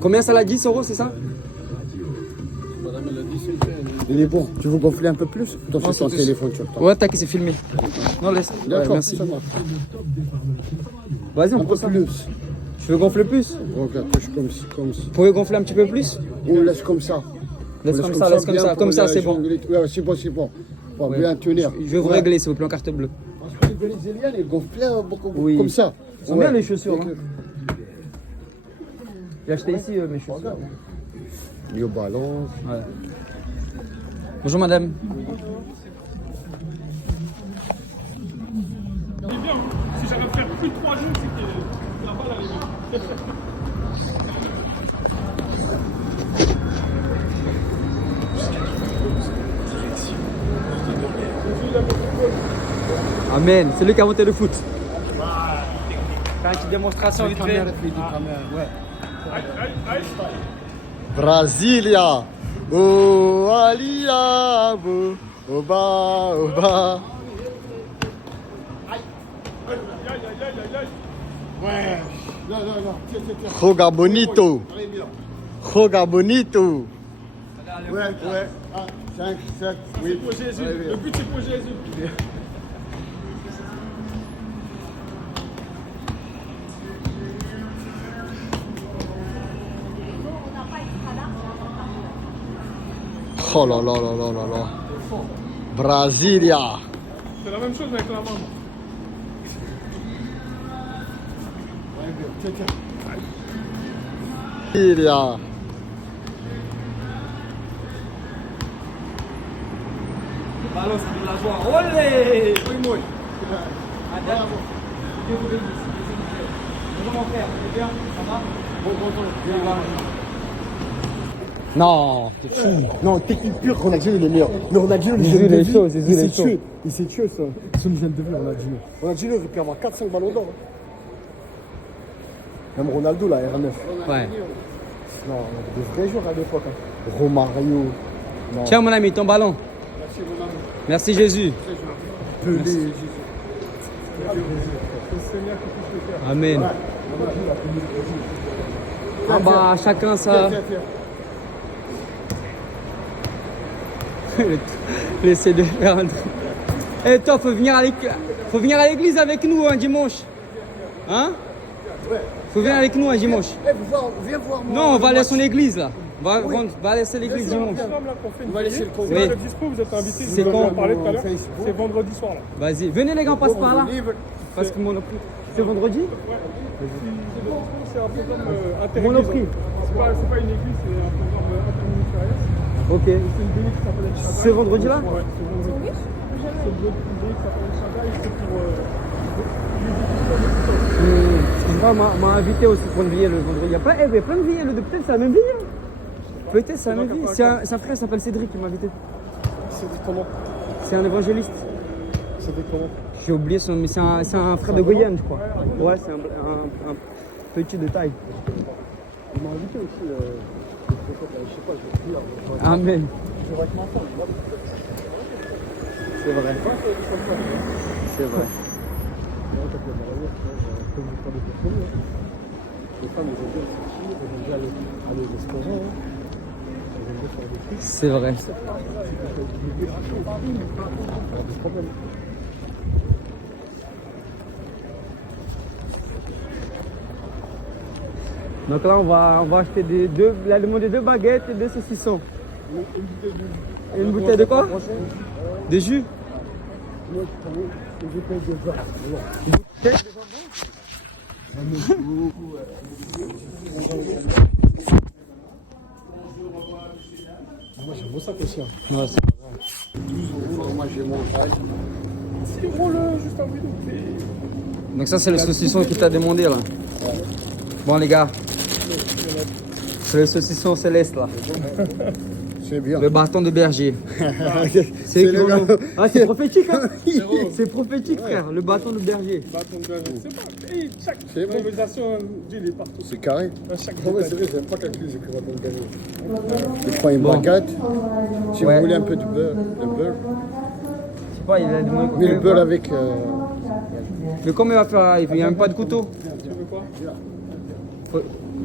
Combien ça l'a dit, Soro, c'est ça? Il est bon. Tu veux gonfler un peu plus? Toi, c'est ton téléphone sur le temps. Ouais, t'inquiète, c'est filmé. Non, laisse. D'accord, Ouais, merci. ça marche. Vas-y, on Un prend peu ça. plus. Tu veux gonfler plus? Regarde, touche comme ça. Vous pouvez gonfler un petit peu plus? On laisse comme ça. Laisse On comme ça, laisse comme bien ça. pour Comme ça, la c'est bon. jongler. Ouais, c'est bon. Pour Ouais. bien tenir. Je vais vous Ouais. régler, s'il vous plaît, en carte bleue. Parce que les Vénézuéliens, ils gonflent plein, beaucoup, Oui. comme ça. Ils sont bien les chaussures. Hein. J'ai acheté ici mes chaussures. New Balance. Ouais. Bonjour madame. Il est bien, hein. Si j'arrive à faire plus de 3 jours, c'est que la balle elle est bien. Amen. C'est lui qui a inventé le foot. Faire une petite démonstration vite fait. Brasilia. Oh, Alia. Oba, oba. Ouais. Non. Joga bonito. Joga bonito. Ouais. 5, 7, 8. Pour Jésus. Le but c'est pour Jésus. Oh là. Brasilia. C'est la même chose avec la main. Brasilia. Ballon, c'est de la joie. Olé! Oui, moi. Adam. Dieu vous bénisse. Bonjour mon frère, c'est bien? Ça va? Bon. Non, t'es fou. Non, technique pure, Ronaldinho il est meilleur. Mais Ronaldinho, Zizou, il est chaud, Zizou, il est chaud. Il s'est tué, ça. C'est une jeune de vie, Ronaldinho. Ronaldinho, il peut avoir 4-5 ballons d'or. Même Ronaldo, là, R9. Ouais. Non, des vrais joueurs à l'époque. Hein. Romario. Non. Tiens mon ami, ton ballon. Merci Jésus. Pelé, Amen. Ah bah chacun ça. Laissez de faire un truc. Eh toi, faut venir à l'église avec nous un dimanche. Hein? Faut venir avec nous un dimanche. Viens voir moi. Non, on va aller à son église là. On va laisser l'église dimanche. On va laisser le Oui. Vous êtes dispo, vous êtes invités. C'est vous quand en parler tout à l'heure. C'est vendredi soir là. Vas-y, venez les gars, on passe par là. Parce que Monoprix. C'est vendredi? C'est un programme interéglise. Monoprix. C'est pas une église, c'est un programme interministériel. Ok. C'est une bénie qui s'appelle El Shaddai. C'est vendredi là? Ouais, c'est vendredi. C'est une bénie qui s'appelle El Shaddai et c'est pour Je crois m'a invité aussi pour une veillée le vendredi. Il y a plein de veillées, peut-être c'est la même veillée. Peut-être c'est la même veillée. C'est un frère qui s'appelle Cédric qui m'a invité. C'est comment? C'est un évangéliste. C'était comment? J'ai oublié son nom, mais c'est un frère de Goyenne, je crois. Ouais, c'est un petit de taille. Il m'a invité aussi. Je sais pas, je vais dire. Amen. C'est vrai. C'est vrai. Les femmes, elles aiment bien sortir, elles aiment bien aller au restaurant. Elles aiment bien faire des trucs. C'est vrai. Des problèmes. Donc là, on va acheter il a demandé 2 baguettes et 2 saucissons. Une bouteille de quoi? De jus? Moi, j'ai beau sac aussi. Hein. Ouais, 12 euros, moi j'ai mon taille. C'est drôle, juste un vidéo. donc ça, c'est le saucisson qui t'a demandé là. Bon les gars, c'est le saucisson céleste là. C'est bien. Le bâton de berger. C'est le gars. Ah, c'est prophétique, hein? C'est prophétique, frère. Le bâton de berger. Bâton de berger. C'est pas. Et chaque C'est vrai. conversation, Dieu il est partout. C'est carré. À chaque Ah ouais, détail. c'est vrai, j'aime pas calculer, j'ai pris mon gagné. Je prends une Bon. baguette. Si Ouais. vous voulez un peu de beurre, le beurre. Je sais pas, il a demandé Mais le beurre avec Mais comment il va faire? Il n'y a même pas de couteau. Tu veux quoi?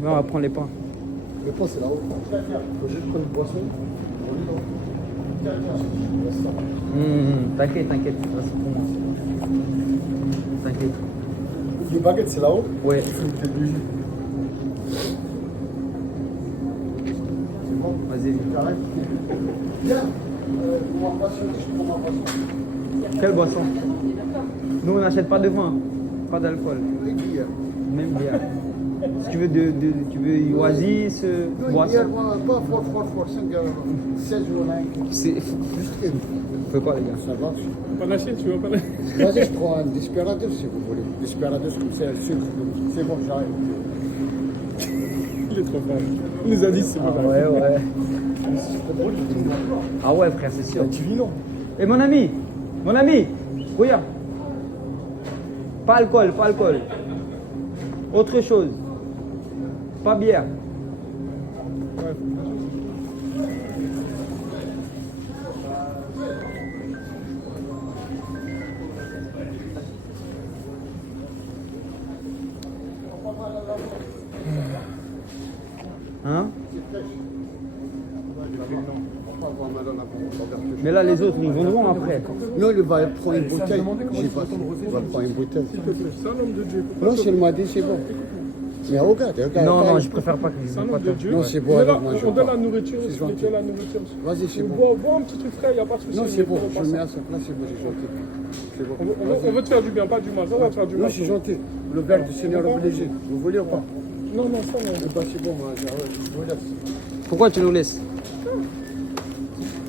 On va prendre les pains. Le pot, c'est là-haut. Faut juste prendre une boisson. T'inquiète, t'inquiète. Ça, c'est pour moi. T'inquiète. Les baguettes, c'est là-haut. Ouais. Vas-y, viens. Viens. Pour ma boisson, je prends ma boisson. Quelle boisson? Nous, on n'achète pas de vin, pas d'alcool. Oui, bière. Même bière. Si tu veux, tu veux Oasis, Non, boisson. bière, moi, pas fort, 5 16 ou 9. C'est Juste une. On fait quoi, les gars? Ça va. Panaché, tu veux panaché? Vas-y, je prends un Desperados si vous voulez. Desperados comme ça, le sucre. C'est bon, j'arrive. Il est trop fort. Il nous a dit c'est bon. Ah ouais, ouais. Ah ouais, frère, c'est sûr. Du vino. Et mon ami, regarde. Pas alcool, pas alcool. Autre chose. Pas bière. Hein? Mais là, les autres, ils vendront après. Non, il va prendre une bouteille. J'ai pas fait. Il va prendre une bouteille. C'est un homme de Dieu. Non, c'est le m'a dit, c'est bon. Mais regarde. Non, non, je préfère pas qu'ils C'est un vendent homme pas de Dieu. Non, c'est bon, On est là, alors moi, je on donne pars. la nourriture, C'est gentil. spirituelle, la nourriture. Vas-y, c'est bon. Bois un petit truc frais, il n'y a pas de souci. Non, c'est bon. on Je passe. le mets à sa place, c'est bon, c'est gentil. C'est bon. On veut te faire du bien, pas du mal. Ça va te faire du Non, mal. c'est gentil. Le verre du Seigneur obligé. Vous voulez ou pas? Non, non, ça non. Eh ben, c'est bon, moi, je vous laisse. Pourquoi tu nous laisses?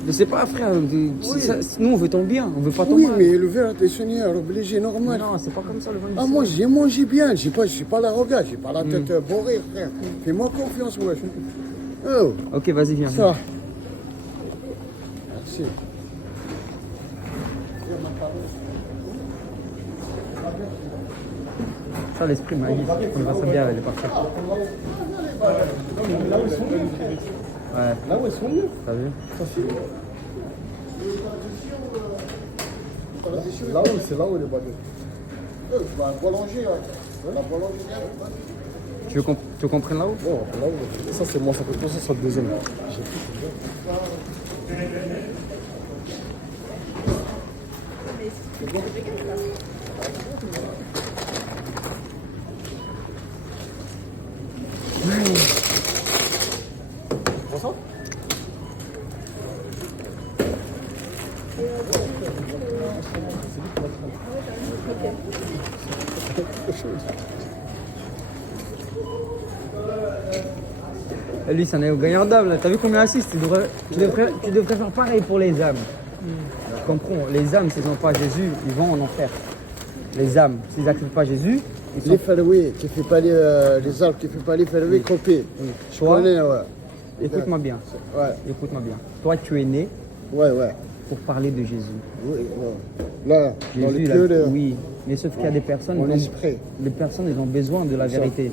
Mais c'est pas, frère. Nous, on veut ton bien, on veut pas ton Oui, mal. mais le verre du Seigneur obligé, normal. Non, c'est pas comme ça le vin. Ah, moi, j'ai mangé bien. J'ai pas la regarde. J'ai pas la tête bourrée, frère. Fais-moi confiance, wesh. Oh, Ok, vas-y, viens. ça. Merci. Ça, l'esprit m'a dit. On va sa bière, elle est parfaite. Ouais. Là où ils sont mieux. T'as vu? Là où, c'est là où les baguettes. Tu vas prolonger, là. La prolonger, Tu veux qu'on prenne là-haut? Bon, là où. Ça, c'est moi, ça peut pas, ça, c'est le deuxième. J'ai Et lui, c'est un gagnant d'âme, là. T'as vu combien il assiste? Tu devrais faire pareil pour les âmes. Tu comprends? Les âmes, s'ils n'ont pas Jésus, ils vont en enfer. Les âmes, s'ils n'acceptent pas Jésus, ils sont... Les ferrouilles, qui fait pas les arbres, qui fait pas les ferrouilles, coupés. Je Toi, connais, ouais. écoute-moi bien. Ouais, Écoute-moi bien. Toi, tu es né ouais. pour parler de Jésus. Oui, ouais. Là, dans le Jésus, cœur, oui. Mais sauf qu'il y a des personnes, mon esprit. les personnes, ils ont besoin de la vérité.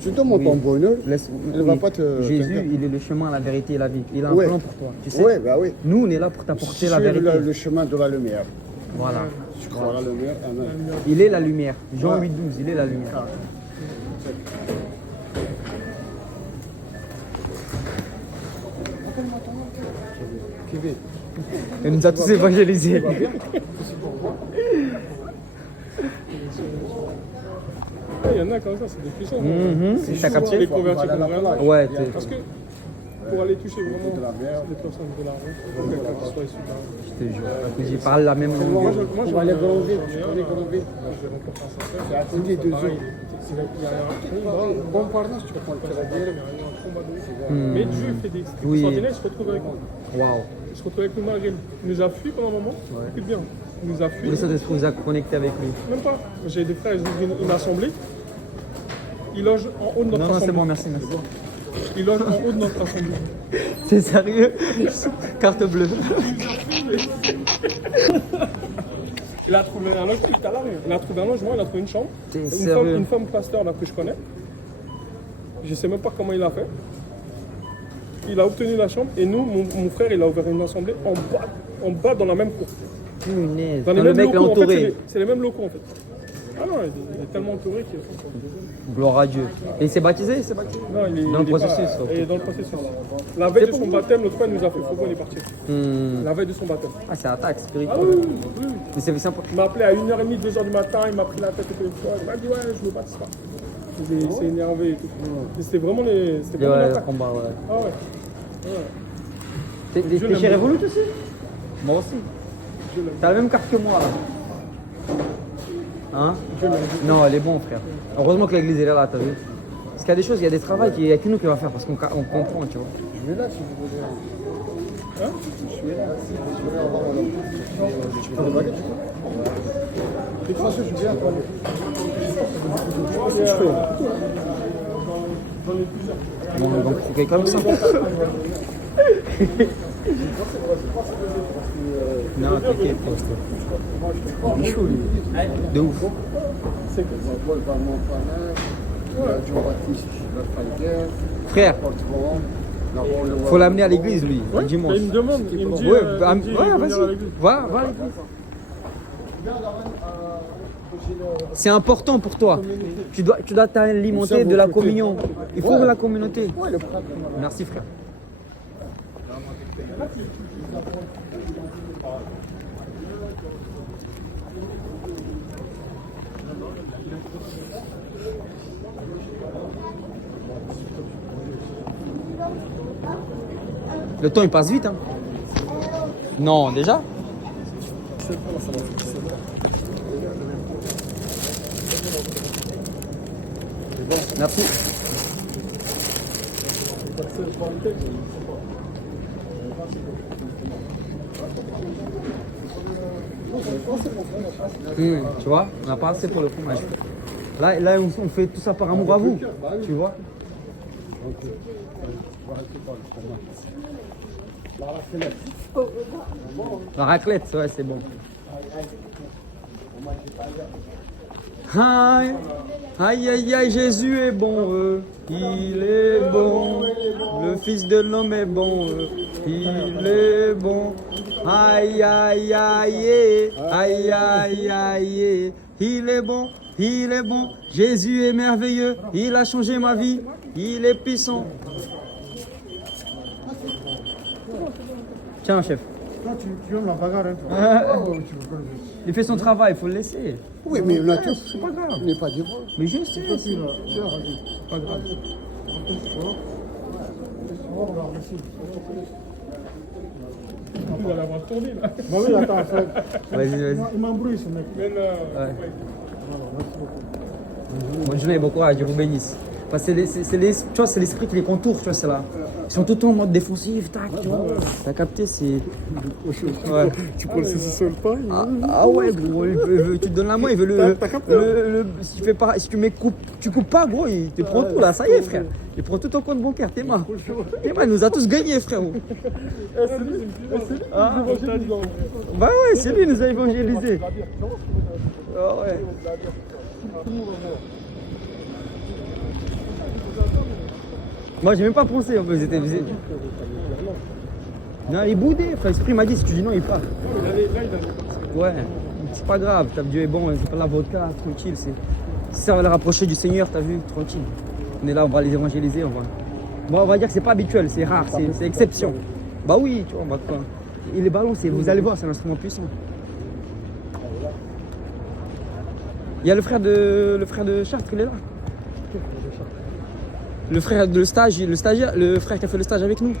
Tu demandes ton bonheur, elle va pas te... Jésus, il est le chemin, la vérité et la vie. Il a un Ouais. plan pour toi. Tu sais? Oui, bah oui. Nous, on est là pour t'apporter la Suis vérité. le chemin de la lumière. Voilà. Tu crois à la lumière, amen. Il est la lumière. Jean Ouais. 8,12, il est la lumière. Kevin. Il nous a tous évangélisés. Il y en a comme ça, c'est des puissants. T'as capté? Les convertis qu'on vraiment. Ouais, Parce que pour aller toucher vraiment les personnes de l'argent, il faut quelqu'un qui soit issu de l'argent. je te jure. Ils parlent la même Moi, langue. je Pour aller grandir, tu connais grandir. j'ai rencontré un sincère. C'est à côté de Pareil, eux. il y a un combat. Bon, pardon, si tu prends le Il y a carrière. eu un combat de ouf. Mais Dieu fait des trucs Oui. extraordinaires, il se retrouve avec nous. Waouh. Il se retrouve avec nous malgré nous. Il nous a fui pendant un moment. Écoute bien. Il nous a fui. Le Saint-Esprit vous a connecté avec lui. Même pas. J'ai des frères, ils ont une assemblée. Ils logent en haut de notre Non, non, assemblée. c'est bon, merci, merci. Ils logent en haut de notre assemblée. C'est sérieux? Carte bleue. Il a trouvé un logement, il est à l'arrêt. Il a trouvé un logement, il a trouvé une chambre. T'es sérieux? Une femme pasteur là que je connais. Je sais même pas comment il a fait. Il a obtenu la chambre et nous, mon frère, il a ouvert une assemblée en bas dans la même cour. Punaise. Dans les Le mêmes mec l'a locaux, en fait, entouré. c'est les mêmes locaux en fait. Ah non, il est tellement entouré qu'il Gloire à Dieu. Et il s'est baptisé, il s'est baptisé Non, il est dans le il est processus. pas- ok. il est dans le processus. La veille de son baptême, l'autre fois, il nous a fait faux, il est parti. La veille de son baptême. Ah, c'est attaque Ah spirituelle. oui, oui, oui. Mais c'est sympa. Il m'a appelé à 1h30, 2h du matin, il m'a pris la tête au téléphone. Il m'a dit ouais, je me baptise pas. Il s'est énervé et tout. Et c'était vraiment les. C'était vraiment Ouais, l'attaque. combat, ouais. Ah ouais. Ouais. T'es chez Revolut aussi? Moi aussi. T'as la même carte que moi là. Hein? Non, elle est bon, frère. Heureusement que l'église elle est là, t'as vu? Parce qu'il y a des choses, il y a des travaux qu'il n'y a que nous qui va faire parce qu'on comprend, tu vois. Je vais là si vous voulez. Hein? Je suis là. Je vais avoir je peux déballer. De toute façon, je viens à toi. Bon, donc faut quelqu'un comme ça. Non, t'inquiète. Il est chaud, lui. De ouf. Frère, faut l'amener à l'église, lui, le dimanche. Il me demande, il me dit. Ouais, il me dit, il veut venir à vas-y. l'église. Va à l'église. C'est important pour toi. Tu dois t'alimenter de la communion. Il faut la communauté. Merci, frère. Le temps il passe vite, hein. Non, déjà? Merci. Tu vois, on n'a pas assez pour le fromage. Là on fait tout ça par amour à vous. Tu vois? La raclette, ouais, c'est bon. Aïe, aïe, aïe, aïe, Jésus est bon, il est bon. Le Fils de l'homme est bon, il est bon. Aïe, aïe, aïe, aïe, aïe, aïe, il est bon, il est bon. Jésus est merveilleux, il a changé ma vie, il est puissant. Tiens, chef. Toi, tu aimes la bagarre, hein, toi. Il fait son travail, il faut le laisser. Oui, mais on a tous. C'est pas grave. On n'est pas des bons. Mais je sais. Pas grave. Il va l'avoir tourné là. Bah oui, attends, Vas-y, vas-y. il m'embrouille ce mec. Mais non. Ouais. Bonne journée, bon courage, Dieu vous bénisse. Enfin, tu vois, c'est l'esprit qui les contourne, tu vois, c'est là. Ils sont tout le temps en mode défensif, tac, tu vois. T'as capté, c'est. Ouais. Tu peux le laisser seul pas. Ah ouais, gros, tu te donnes la main, il veut si tu fais pas, si tu coupes pas, gros, il te prend tout là, ça y est, frère. Il prend tout ton compte bancaire, t'es marre. Il nous a tous gagnés, frérot. Ah. Bah ouais, c'est lui qui nous a évangélisés. Ah ouais. Moi j'ai même pas pensé, vous étiez. Non, il est boudé, frère. L'esprit m'a dit si tu dis non, il part. Ouais, c'est pas grave, Dieu est bon, c'est pas l'avocat, tranquille. Ça va les rapprocher du Seigneur, t'as vu, tranquille. On est là, on va les évangéliser, Bon, on va dire que c'est pas habituel, c'est rare, c'est exception. Bah oui, tu vois, on va quoi. Et les ballons, vous allez voir, c'est un instrument puissant. Il y a le frère de Chartres, il est là. Le frère de stagiaire, le frère qui a fait le stage avec nous.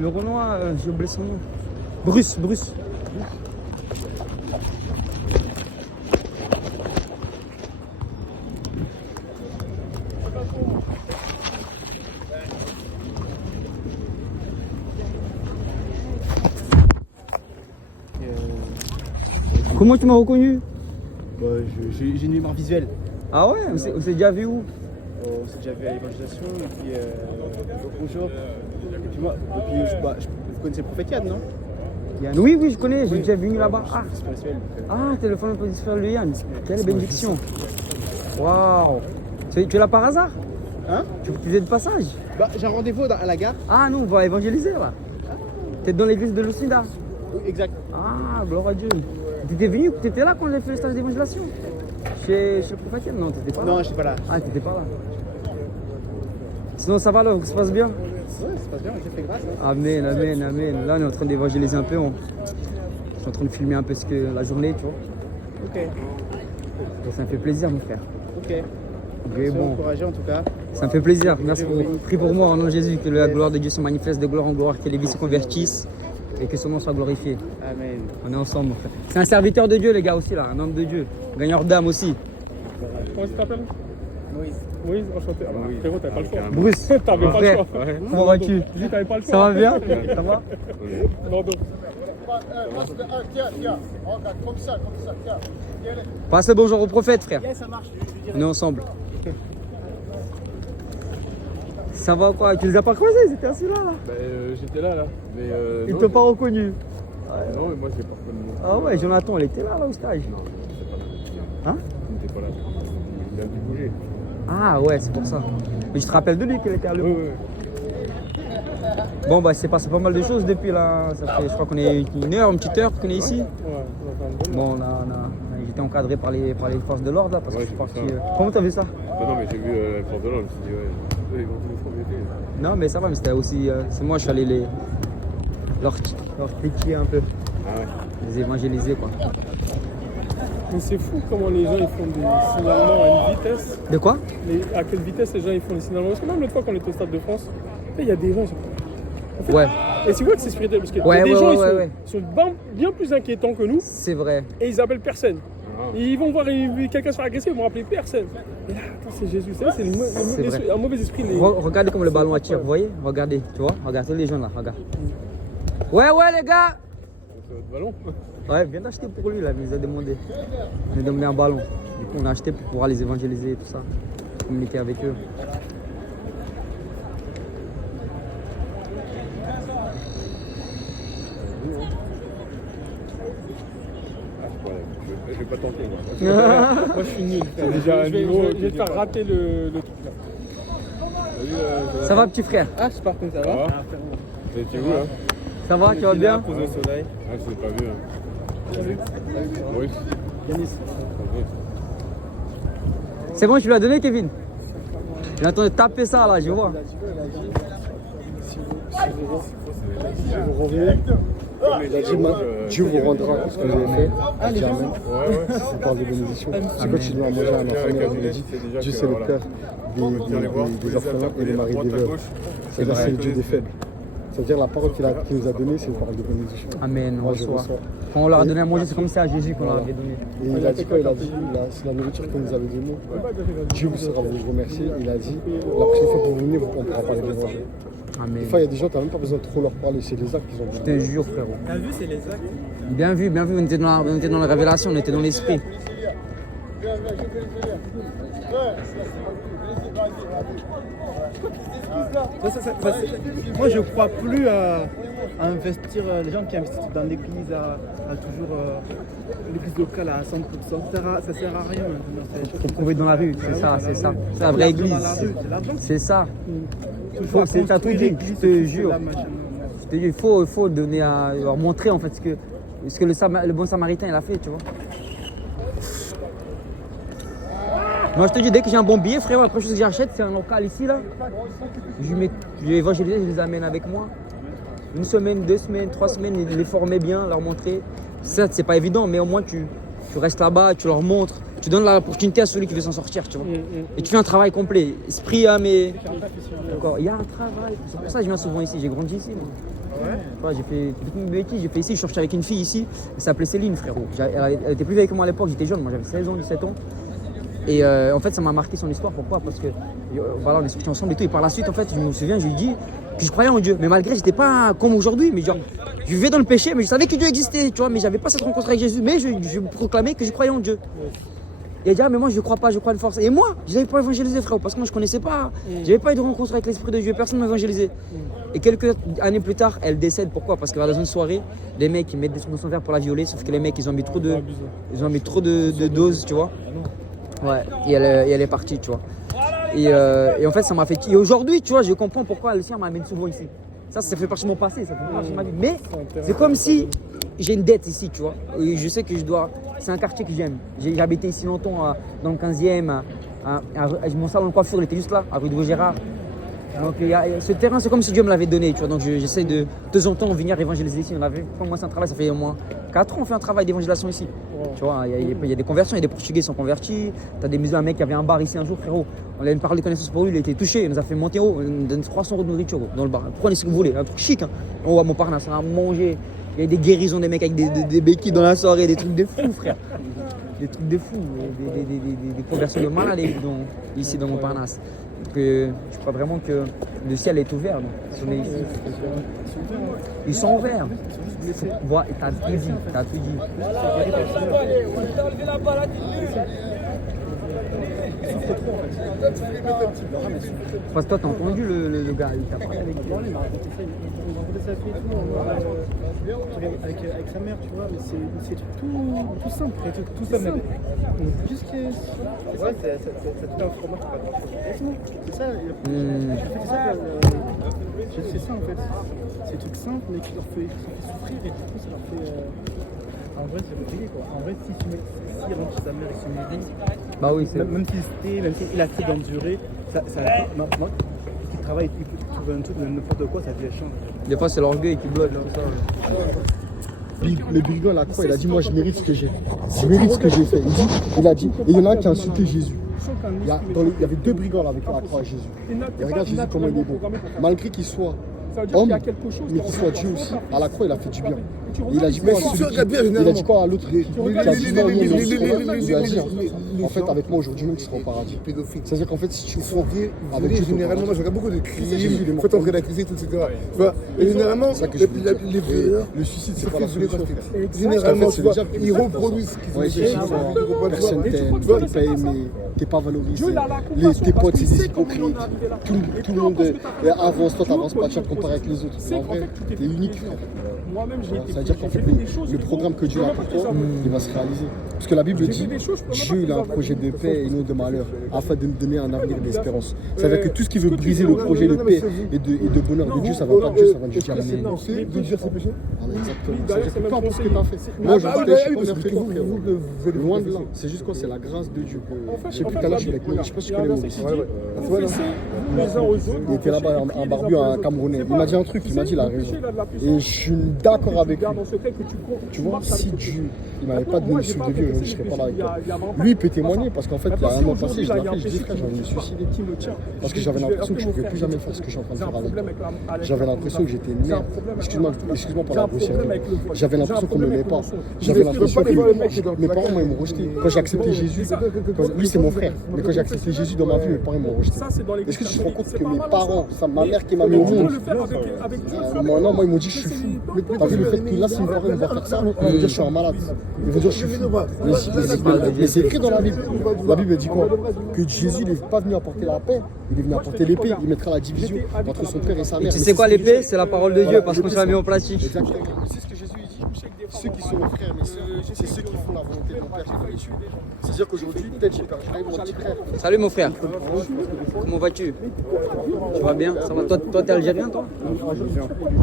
Le Renoir, j'ai oublié son nom. Bruce. Comment tu m'as reconnu? J'ai une mémoire visuelle. Ah ouais? On s'est déjà vu où? On s'est déjà vu à l'évangélisation et puis au bonjour. Et puis moi, vous connaissez le prophète Yann, non? Yann. Oui, je connais, j'ai déjà venu là-bas. Je suis spirituel. Ah, t'es le fan de Yann. Quelle bénédiction. Waouh. Tu es là par hasard? Hein? Tu faisais de passage? J'ai un rendez-vous à la gare. Ah non, on va évangéliser là. T'es dans l'église de Lucinda? Exact. Ah, gloire à Dieu. T'étais venu, t'étais là quand on a fait le stage d'évangélisation chez le prophète? Non, t'étais pas là. Non, j'étais pas là. Ah, t'étais pas là. Sinon, ça va là, ça se passe bien? Ouais, ça se passe bien, j'ai fait grâce. Amen, amen, amen. Là, on est en train d'évangéliser un peu. Je suis en train de filmer un peu la journée, tu vois. Ok. Donc, ça me fait plaisir, mon frère. Ok. Ok, bon. Encouragé en tout cas. Ça me fait plaisir. Merci pour prie pour moi, au nom de Jésus, que la gloire de Dieu se manifeste de gloire en gloire, que les vies se convertissent et que son nom soit glorifié. Amen. On est ensemble, mon frère. C'est un serviteur de Dieu, les gars, aussi, là. Un homme de Dieu. Gagneur d'âme aussi. Comment tu t'appelles? Moïse. Moïse, enchanté. Ah bah, frérot, t'avais pas le choix. Bruce, T'avais mon pas le frère. choix. Comment vas-tu? Dis, t'avais pas le choix. Ça va bien? Ça va? Non, donc. Tiens, regarde, comme ça, tiens. Passe le bonjour au prophète, frère. Yeah, ça marche. On est ensemble. Ça va quoi? Tu les as pas croisés? Ils étaient assis là. Bah, j'étais là. Mais Ils non, t'ont pas reconnu. Non, mais moi j'ai pas reconnu. Ah ouais, Jonathan, il était là au stage. Non, c'est pas là. Hein? Il n'était pas là. Il a dû bouger. Ah ouais, c'est pour ça. Mais je te rappelle de lui qu'il était à l'eau. Bon bah c'est passé pas mal de choses depuis là. Ça fait, je crois qu'on est une petite heure qu'on est ici. Bon j'étais encadré par les forces de l'ordre là parce que je suis parti. Comment t'as vu ça? Non mais j'ai vu la force de l'ordre, je me suis dit ouais, ils vont tous nous embêter. Non mais ça va, mais c'était aussi. C'est moi je suis allé leur piquer un peu. Ah ouais. Les évangéliser quoi. Mais c'est fou comment les gens ils font des signalements à une vitesse. De quoi? À quelle vitesse les gens ils font des signalements? Parce que même l'autre fois qu'on était au Stade de France, il y a des gens. En fait, ouais. Et tu vois que c'est spirituel parce que ouais, des gens ils sont bien plus inquiétants que nous. C'est vrai. Et ils appellent personne. Ils vont voir quelqu'un se faire agresser, ils vont appeler personne. Et là, attends, c'est Jésus. C'est un mauvais esprit. Regardez comme le ballon attire, vous voyez? Regardez, tu vois? Regardez les gens là, regarde. Ouais les gars! C'est votre ballon? Ouais, viens d'acheter pour lui là, il nous a demandé. Il nous a demandé un ballon. Du coup, on a acheté pour pouvoir les évangéliser et tout ça. Communiquer avec eux. Je vais pas tenter moi. Moi je suis nul. Je vais te faire rater le truc là. Ça va petit frère? Ah, c'est par contre, ça va. Vous étiez où là? Ça va, tu vas bien? Posé au soleil. Ah, je l'ai pas vu. Salut. Oui. Yanis. C'est bon, tu lui as donné Kevin? Il est en train de taper ça là, je vois. Si vous revenez, il a dit Dieu vous rendra ce que vous avez fait. Amen. Ça parle de bénédiction. C'est quand tu dois manger à ma famille, il dit Dieu c'est le cœur des orphelins et des maris des veuves. C'est-à-dire c'est le Dieu des faibles. C'est-à-dire la parole qu'il nous a donnée, c'est une parole de bénédiction. Amen, on reçoit. Quand on leur a donné à manger, c'est comme ça à Jésus qu'on leur avait donné. Et il a dit quoi? Il a dit, c'est la nourriture que nous avez donnée. Dieu vous sera vous remercier. Il a dit, la prochaine fois que vous venez, on ne pourra pas les manger. Amen. Des fois, il y a des gens, tu n'as même pas besoin de trop leur parler, c'est les actes qu'ils ont. Je te jure, frérot. T'as vu, c'est les actes. Bien vu, on était dans la révélation, on était dans l'esprit. Moi, je crois plus à investir, les gens qui investissent dans l'église, à toujours l'église locale à 100%. Ça sert à rien. Il faut trouver dans la rue, c'est ça. C'est la vraie église. C'est ça. T'as tout dit, je te jure. Il faut donner à leur montrer en fait ce que le bon samaritain il a fait, tu vois. Moi je te dis, dès que j'ai un bon billet, frérot, la première chose que j'achète, c'est un local ici là. Je évangélise, je les amène avec moi. 1 semaine, 2 semaines, 3 semaines, les former bien, leur montrer. Certes, c'est pas évident, mais au moins tu restes là-bas, tu leur montres, tu donnes l'opportunité à celui qui veut s'en sortir, tu vois. Et tu fais un travail complet. Esprit, âme et. D'accord, il y a un travail. C'est pour ça que je viens souvent ici, j'ai grandi ici. Moi. J'ai fait toute une bêtise, j'ai fait ici, je suis sorti avec une fille ici, elle s'appelait Céline, frérot. Elle était plus vieille que moi à l'époque, j'étais jeune, moi j'avais 16 ans, 17 ans. Et en fait, ça m'a marqué son histoire. Pourquoi? Parce que voilà, on est sortis ensemble et tout. Et par la suite, en fait, je me souviens, je lui ai dit que je croyais en Dieu. Mais malgré, j'étais pas comme aujourd'hui. Mais genre, je vivais dans le péché, mais je savais que Dieu existait, tu vois. Mais j'avais pas cette rencontre avec Jésus. Mais je proclamais que je croyais en Dieu. Et elle dit, ah, mais moi, je crois pas, je crois de force. Et moi, je n'avais pas évangélisé, frère, parce que moi, je connaissais pas. J'avais pas eu de rencontre avec l'Esprit de Dieu. Personne ne m'a évangélisé. Et quelques années plus tard, elle décède. Pourquoi? Parce que dans une soirée, les mecs, ils mettent des trucs dans son verre pour la violer. Sauf que les mecs, ils ont mis trop de doses, tu vois. Ouais, et elle est partie, tu vois. Et en fait, ça m'a fait. Et aujourd'hui, tu vois, je comprends pourquoi le Seigneur m'amène souvent ici. Ça fait partie de mon passé, ça fait partie de ma vie. Mais c'est comme si j'ai une dette ici, tu vois. Et je sais que je dois. C'est un quartier que j'aime. J'ai habité ici longtemps, dans le 15e. Mon salon de coiffure, il était juste là, à rue de Vaugirard. Donc ce terrain, c'est comme si Dieu me l'avait donné, tu vois. Donc j'essaie de temps en temps venir évangéliser ici. Moi, c'est un travail, ça fait au moins 4 ans, on fait un travail d'évangélisation ici. Tu vois, il y a des conversions, il y a des Portugais qui sont convertis. Tu as des musulmans, un mec qui avait un bar ici un jour, frérot. On a une parole de connaissance pour lui, il a été touché, il nous a fait monter haut, il nous donne 300 € de nourriture dans le bar. Prenez ce que vous voulez, un truc chic. Hein. On va à Montparnasse, on a mangé. Il y a des guérisons, des mecs avec des béquilles dans la soirée, des trucs de fous, frère. Des trucs de fous, des conversions de malades ici dans Montparnasse. Donc je crois vraiment que le ciel est ouvert. Donc, si on est ici, ils sont ouverts. Voilà, t'as tout dit, t'as tout dit. Parce que toi, t'as entendu le gars, il t'a parlé avec lui. Avec sa mère, tu vois, mais c'est tout simple. Tout simple. Juste que. C'est vrai, c'est tout un fromage. C'est ça, c'est ça en fait. C'est tout simple, mais qui leur fait souffrir et du coup, ça leur fait. En vrai, c'est compliqué quoi. En vrai, s'il rentre chez sa mère et se mérite, bah oui, c'est même s'il accepte d'endurer, ça qui travaille, il peut trouver un truc, n'importe quoi, ça devient chiant. Des fois, c'est l'orgueil qui bloque. Le brigand à la croix, il a dit moi je mérite ce que j'ai. Je mérite ce que j'ai fait. Il a dit, et il y en a un qui a insulté Jésus. Il y avait 2 brigands là avec la croix à Jésus. Et regarde Jésus comment il est beau. Malgré qu'il soit homme, mais qu'il soit Dieu aussi, à la croix il a fait du bien. Et il a dit quoi il a dit quoi à l'autre qui a dit non, il a dit en fait avec moi aujourd'hui nous qui serons au paradis. C'est-à-dire qu'en fait si tu crois avec Dieu, généralement moi je regarde beaucoup de crimes, faut entrer d'accusé, tout etc. Tu vois, et généralement les violeurs, le suicide c'est pas la solution. Généralement tu vois, ils reproduisent ce qu'ils ont fait. Personne t'aime, t'es pas aimé, t'es pas valorisé. Tes potes c'est des hypocrites. Tout le monde avance, toi t'avances pas, tu vas te comparer avec les autres. En vrai, t'es unique frère. C'est-à-dire qu'en fait, le programme que Dieu a pour toi, il va se réaliser. Parce que la Bible dit, Dieu il a un projet de paix et non de malheur, afin de nous donner un avenir d'espérance. C'est-à-dire que tout ce qui veut briser le projet de paix et de bonheur de Dieu, ça va pas de Dieu, ça va de Dieu. C'est de dire ses péchés. Exactement. C'est-à-dire que peu importe ce que tu as fait. Moi aujourd'hui, je suis pas n'importe quoi, frérot. Loin de là. C'est juste quoi, c'est la grâce de Dieu. Je sais plus tout à l'heure, je sais pas si tu connais Maurice. Il était là-bas, un barbu, un Camerounais. Il m'a dit un truc, il m'a dit la raison. Et je suis d'accord avec lui. Tu vois, si Dieu il m'avait pas donné le souffle de vie, je ne serais pas là avec toi. Lui, il peut témoigner parce qu'en fait, il y a un an passé, je l'ai appelé, je dis frère, j'ai envie de me suicider. Parce que j'avais l'impression que je ne pouvais plus jamais faire ce que je suis en train de faire avec toi. J'avais l'impression que j'étais merde. Excuse-moi pour la grossièreté. J'avais l'impression qu'on ne m'aimait pas. J'avais l'impression que mes parents m'ont rejeté. Quand j'ai accepté Jésus, lui c'est mon frère, mais quand j'ai accepté Jésus dans ma vie, mes parents m'ont rejeté. Est-ce que tu te rends compte que mes parents, ma mère qui m'a mis au monde, moi ils m'ont dit que je suis fou. T'as vu le fait que là, si une parent va faire ça, ils vont dire que je suis un malade. Ils vont dire que je suis fou. Mais c'est écrit dans la Bible. La Bible dit quoi? Que Jésus n'est pas venu apporter la paix, il est venu apporter l'épée. Il mettra la division entre son père et sa mère. Et tu sais quoi l'épée? C'est la parole de Dieu parce qu'on l'a mis en plastique. Exactement. C'est ce que Jésus dit. Ceux qui sont mes frères, mes soeurs, c'est ceux qui font la volonté de mon père qui est dans les cieux. C'est-à-dire qu'aujourd'hui, peut-être j'ai perdu mon petit frère. Salut mon frère. Comment vas-tu? Tu vas bien? Ça va? Toi t'es algérien toi?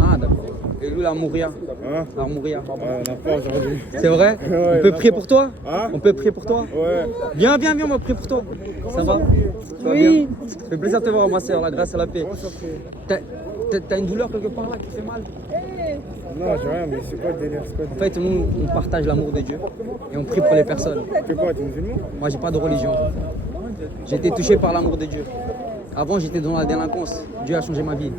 Ah d'accord. Et lui, l'Armouria. L'Armouria. On n'a pas aujourd'hui. C'est vrai? On peut prier pour toi? Hein? On peut prier pour toi? Ouais. Viens, on va prier pour toi. Ça va? Tu vas bien? Ça fait plaisir de te voir, ma soeur, la grâce et la paix. T'as une douleur quelque part là qui fait mal? Non, j'ai rien, mais c'est quoi le délire? En fait, nous, on partage l'amour de Dieu et on prie pour les personnes. Tu es quoi, tu es musulman? Moi, j'ai pas de religion. J'ai été touché par l'amour de Dieu. Avant, j'étais dans la délinquance. Dieu a changé ma vie.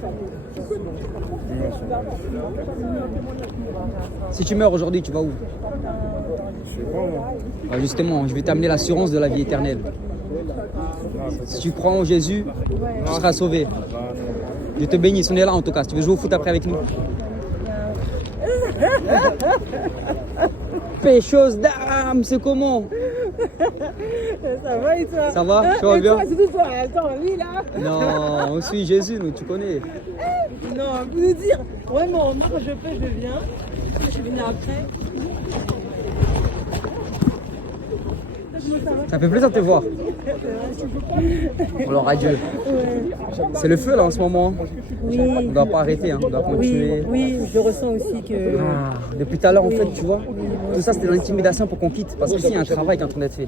Si tu meurs aujourd'hui, tu vas où? Je sais pas, moi. Alors justement, je vais t'amener l'assurance de la vie éternelle. Si tu crois en Jésus, tu seras sauvé. Je te bénisse, on est là en tout cas. Si tu veux jouer au foot après avec nous. Fais chose d'âme, c'est comment? Ça va et toi? Ça va? Tu vas bien? C'est tout toi, attends, lui là. Non, on suit Jésus, nous, tu connais. Non, vous nous dire, vraiment, moi quand je peux, je viens. Je suis venue après. Ça fait plaisir de te voir. Alors adieu. C'est le feu là en ce moment. Oui. On ne doit pas arrêter, hein. On doit continuer. Oui, je ressens aussi que... Ah, depuis tout à l'heure en fait, tu vois, tout ça c'était l'intimidation pour qu'on quitte. Parce qu'ici il y a un travail qui est en train d'être fait.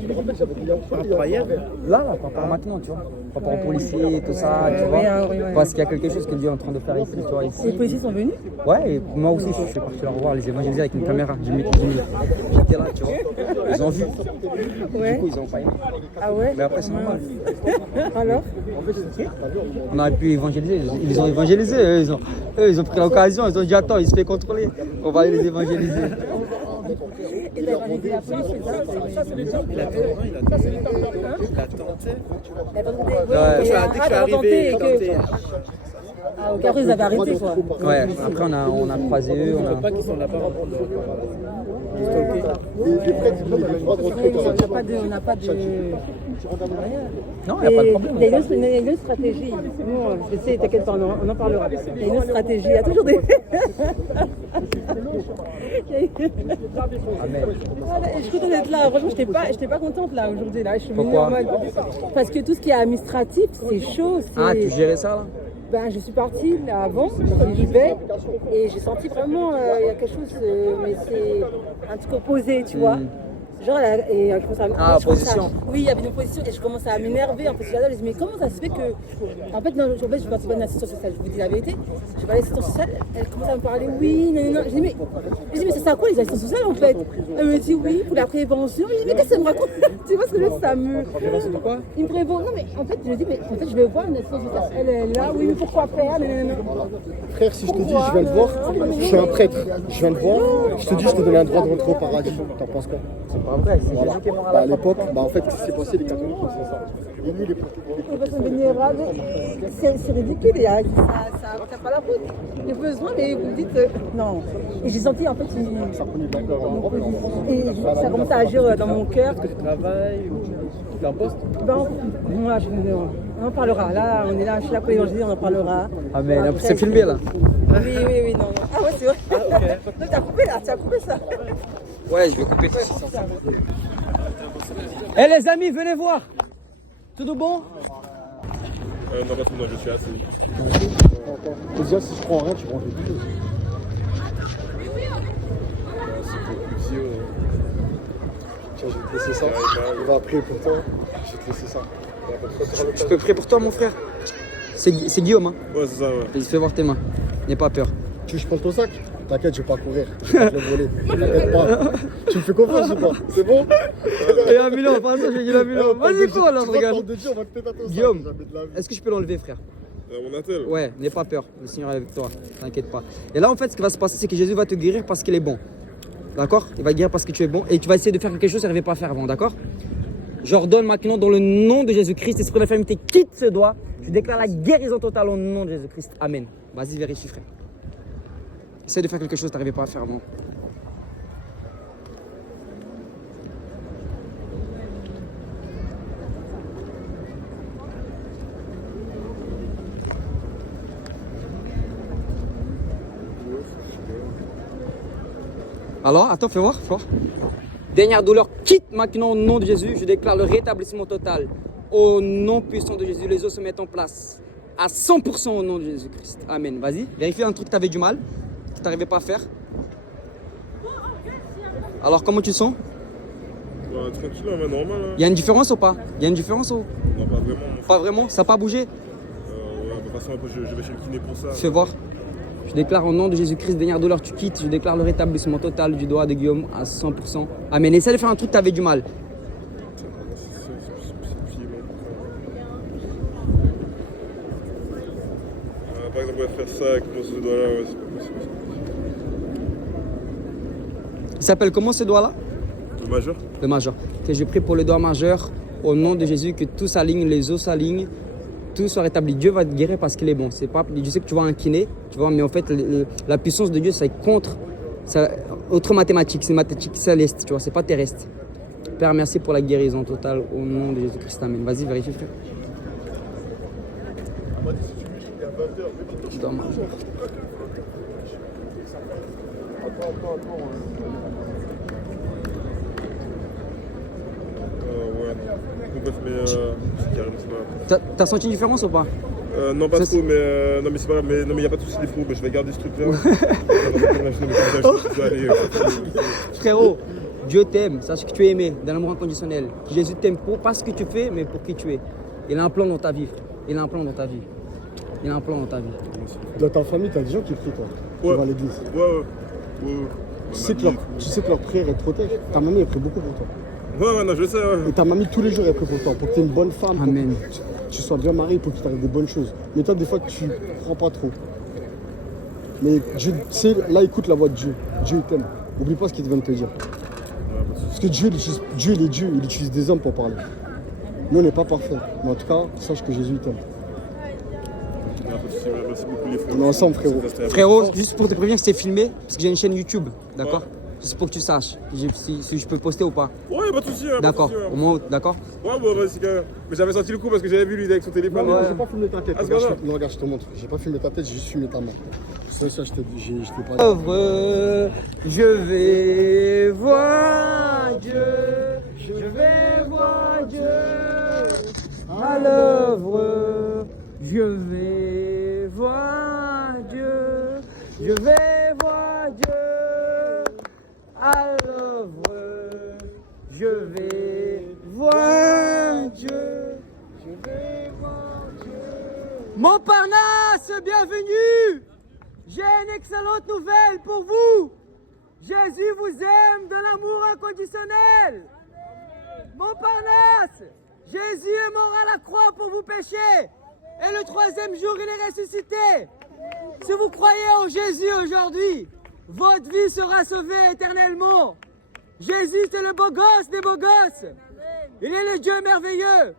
Là, pas maintenant, tu vois. Pas par rapport aux policiers, tout ça, tu vois. Parce qu'il y a quelque chose que Dieu est en train de faire ici, tu vois. Ici. Les policiers sont venus? Ouais, et moi aussi je suis parti leur voir, les évangéliser avec une caméra. J'étais là, tu vois. Ils ont vu. Ouais. Du coup, ils ont pas aimé. Ah ouais? Mais après, c'est normal. Alors? On aurait pu évangéliser. Ils ont évangélisé. Eux, ils ont pris l'occasion. Ils ont dit attends, il se fait contrôler. On va aller les évangéliser. Et t'as évangélisé la police, c'est ça? Il a tenté. Ouais. Dès que je suis arrivé, tenté. Ah, ok, après, ils avaient arrêté, quoi. Ouais, après, on a croisé eux. Je ne sais pas qu'ils sont là-bas. Les prêtres, ils ont le droit de rentrer dans la On n'a pas de... Non, il n'y a pas de problème. Il y a une autre stratégie. Nous, je sais, t'inquiète pas, on en parlera. Il y a une autre stratégie. Il y a toujours des... Je suis contente d'être là. Franchement, je n'étais pas contente là aujourd'hui. Là. Je suis venue en mode... Parce que tout ce qui est administratif, c'est chaud. Ah, tu gérais ça là? Ben, je suis partie là avant, j'y vais, et j'ai senti vraiment il y a quelque chose, mais c'est un truc opposé, tu vois. Genre, et je commence à, opposition. Oui, il y avait une opposition et je commence à m'énerver. En fait, je me dis, mais comment ça se fait que. En fait, non, je ne parle pas d'une assistance sociale, je vous dis la vérité. Je vais à l'assistance sociale, elle commence à me parler, oui, non. Je dis, mais ça sert à quoi les assistances sociales en fait? Elle me dit, oui, pour la prévention. Je dis, mais qu'est-ce que ça me raconte? Tu vois ce que je veux dire, ça me. Prévention de quoi? Une prévention. Non, mais en fait, je dis, mais en fait, je vais voir une assistance sociale. Elle est là, oui, mais pourquoi faire? Frère, si je te dis, je viens le voir, je suis un prêtre, je viens le voir, je te dis, je te donne un droit de rentrer au paradis. T'en penses quoi? C'est pas vrai, c'est Voilà. Jésus qui est mort à Bah, la à croix. l'époque, en fait, ce qui s'est passé, les catholiques, c'est ça. Et nous, les personnes vulnérables, c'est ridicule, ça n'a pas la route. Les besoins, mais vous dites non. Et j'ai senti en fait et ça a commencé à agir dans mon cœur. Est-ce que tu travailles ou tu es en poste? Ben, moi, on en parlera. Là, on est là, je suis là pour évangéliser, on en parlera. Ah, mais c'est filmé là. Oui, non. Ah ouais, c'est vrai. Ah, ok. Donc, t'as coupé là, tu as coupé ça. Ouais, je vais couper tout ça. Eh les amis, venez voir. Tout bon? Non, pas tout, moi je suis assis. Déjà, si je prends rien, tu prends quelque chose. Tiens, je vais te laisser ça. On va prier pour toi. Je vais te laisser ça. Je peux prier pour toi, mon frère? C'est Guillaume, hein? Ouais, c'est ça, ouais. Il se fait voir tes mains. N'aie pas peur. Tu veux que je prenne ton sac? T'inquiète, je vais pas courir. Je vais pas te le voler. T'inquiète pas. Tu me fais confiance ou pas? C'est bon? Et un million, par exemple, j'ai dit la million. Vas-y, quoi, alors, regarde. Guillaume, est-ce que je peux l'enlever, frère? Mon attel? Ouais, n'aie pas peur. Le Seigneur est avec toi. T'inquiète pas. Et là, en fait, ce qui va se passer, c'est que Jésus va te guérir parce qu'il est bon. D'accord? Il va te guérir parce que tu es bon. Et tu vas essayer de faire quelque chose qu'il n'arrivait pas à faire avant. D'accord? J'ordonne maintenant, dans le nom de Jésus-Christ, esprit d'infirmité, quitte ce doigt. Je déclare la guérison totale au nom de Jésus-Christ. Amen. Vas-y, vérifie, frère. Essaye de faire quelque chose que tu n'arrivais pas à faire avant. Alors, attends, fais voir. Dernière douleur, quitte maintenant au nom de Jésus. Je déclare le rétablissement total. Au nom puissant de Jésus, les os se mettent en place. À 100% au nom de Jésus-Christ. Amen. Vas-y, vérifie un truc que tu avais du mal, que tu n'arrivais pas à faire. Alors, comment tu te sens? Bah, tranquille, mais normal. Hein. Il y a une différence ou pas? Il y a une différence ou? Non, pas vraiment. Pas vraiment? Ça n'a pas bougé? Ouais, de toute façon, après, je vais chez le kiné pour ça. Fais voir. Je déclare au nom de Jésus-Christ, dernière douleur, tu quittes. Je déclare le rétablissement total du doigt de Guillaume à 100%. Amen. Essaie de faire un truc que tu avais du mal. Par exemple, on va faire ça avec ce doigt-là. Ouais, c'est pas possible. Il s'appelle comment ce doigt-là? Le majeur. Le majeur. Que je prie pour le doigt majeur, au nom de Jésus, que tout s'aligne, les os s'alignent, tout soit rétabli. Dieu va te guérir parce qu'il est bon. C'est pas, je sais que tu vois un kiné, tu vois, mais en fait, la puissance de Dieu, c'est contre, autre mathématique, c'est mathématique céleste, tu vois, c'est pas terrestre. Père, merci pour la guérison totale, au nom de Jésus-Christ. Amen. Vas-y, vérifie, frère. Doigt majeur. Donc, bref, mais c'est carrément, c'est pas... T'as senti une différence ou pas? Non, pas Ça, trop, mais non, mais c'est pas grave. Mais non, mais y a pas de soucis, les fous. Mais je vais garder ce truc-là. Frérot, Dieu t'aime, sache que tu es aimé dans l'amour inconditionnel. Jésus t'aime pas ce que tu fais, mais pour qui tu es. Il a un plan dans ta vie, frère. Il a un plan dans ta vie. Il a un plan dans ta vie. Dans ta famille, t'as des gens qui prient, toi. Qui vont à l'église. Ouais. Tu sais que leur prière, elle te protège. Ta mamie, elle prie beaucoup pour toi. Ouais, non, je sais. Ouais. Et ta mamie, tous les jours, elle prie pour toi. Pour que tu aies une bonne femme. Amen. Pour que tu sois bien marié, pour qu'il t'arrive des bonnes choses. Mais toi, des fois, tu crois pas trop. Mais Dieu, tu sais, là, écoute la voix de Dieu. Dieu, il t'aime. N'oublie pas ce qu'il vient de te dire. Parce que Dieu, il est Dieu. Il utilise des hommes pour parler. Nous, on n'est pas parfait. Mais en tout cas, sache que Jésus, il t'aime. Merci beaucoup, les frères. On est ensemble, frérot. Frérot, juste pour te prévenir, c'est filmé, parce que j'ai une chaîne YouTube, d'accord? Juste pour que tu saches si je peux poster ou pas. Ouais, pas de soucis. D'accord, au moins, d'accord? Ouais, bon, vas-y, mais j'avais senti le coup parce que j'avais vu lui avec son téléphone. Non, j'ai pas filmé ta tête. Ah, Non, regarde, je te montre. J'ai pas filmé ta tête, j'ai juste filmé ta main. C'est ça, je t'ai pas dit. Je vais voir Dieu, je vais voir Dieu à l'œuvre. Je vais voir Dieu, je vais voir Dieu à l'œuvre. Je vais voir Dieu, je vais voir Dieu. Montparnasse, bienvenue! J'ai une excellente nouvelle pour vous. Jésus vous aime de l'amour inconditionnel. Montparnasse, Jésus est mort à la croix pour vos péchés. Et le troisième jour, il est ressuscité. Si vous croyez en Jésus aujourd'hui, votre vie sera sauvée éternellement. Jésus, c'est le beau gosse des beaux gosses. Il est le Dieu merveilleux.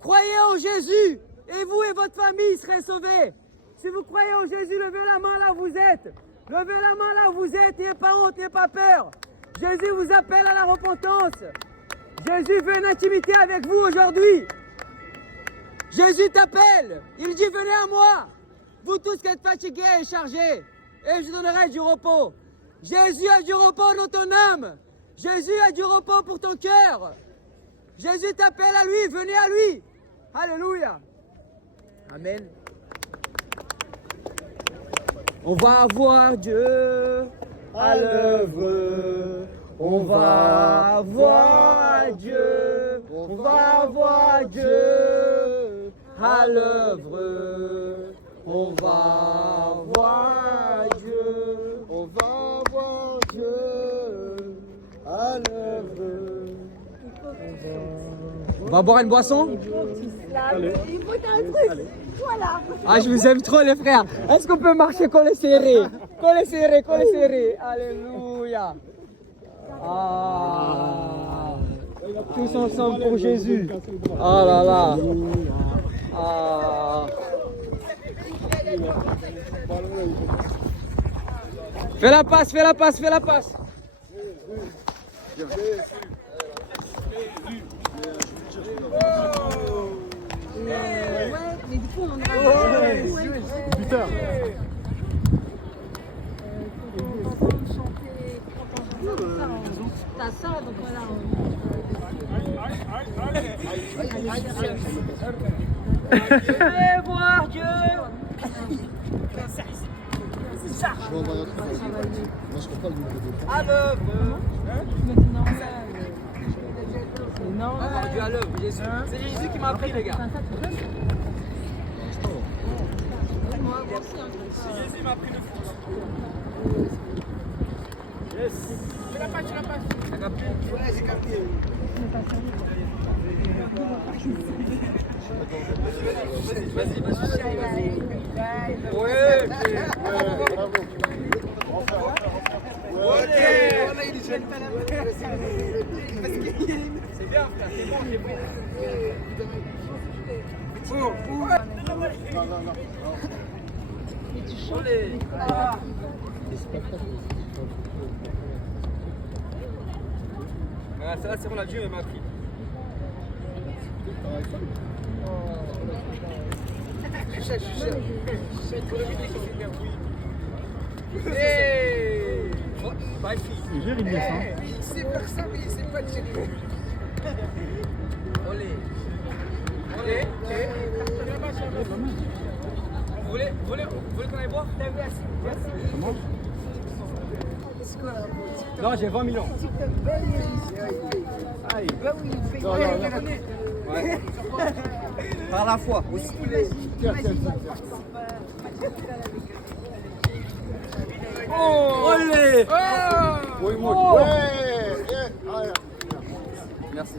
Croyez en Jésus et vous et votre famille serez sauvés. Si vous croyez en Jésus, levez la main là où vous êtes. Levez la main là où vous êtes. N'ayez pas honte, n'ayez pas peur. Jésus vous appelle à la repentance. Jésus veut une intimité avec vous aujourd'hui. Jésus t'appelle. Il dit, venez à moi. Vous tous qui êtes fatigués et chargés. Et je vous donnerai du repos. Jésus a du repos dans ton âme. Jésus a du repos pour ton cœur. Jésus t'appelle à lui. Venez à lui. Alléluia. Amen. On va voir Dieu à l'œuvre. On va voir Dieu. On va voir Dieu à l'œuvre. On va voir Dieu. On va voir Dieu à l'œuvre. On va boire une boisson? Allez. Il faut un truc. Voilà. Ah, je vous aime trop les frères. Est-ce qu'on peut marcher collé serré? Collé serré, collé serré. Alléluia. Ah. Tous ensemble pour Jésus. Ah là là. Ah. Fais la passe, fais la passe, fais la passe. Ouais, mais du coup, on a Putain. T'as ça, donc voilà. Je vais voir Dieu. C'est ça. Je vais envoyer un truc. Moi, je peux pas le dire. À l'œuvre. Non, voir Dieu à l'œuvre, Jésus. C'est Jésus qui m'a appris, les gars. C'est Jésus qui m'a appris le foot. Yes. Tu l'as pas, tu l'as pas. T'as capté? Ouais, j'ai capté. Vas-y, vas-y. Ouais, Bravo. c'est bien, frère, c'est bon, c'est bon. Mais tu chantes. Ah, ça là, c'est bon, la Dieu m'a appris. Je sais, pour éviter qu'il filme, oui. Hey! Bye, fille. Il gère une descente. Il sait faire ça, mais il sait pas gérer. Vous voulez qu'on aille boire? Comment? Non, j'ai 20 millions. Aïe. Ouais. Par la foi aussi. Oh! Olé! Oui, moi. Ouais. Merci.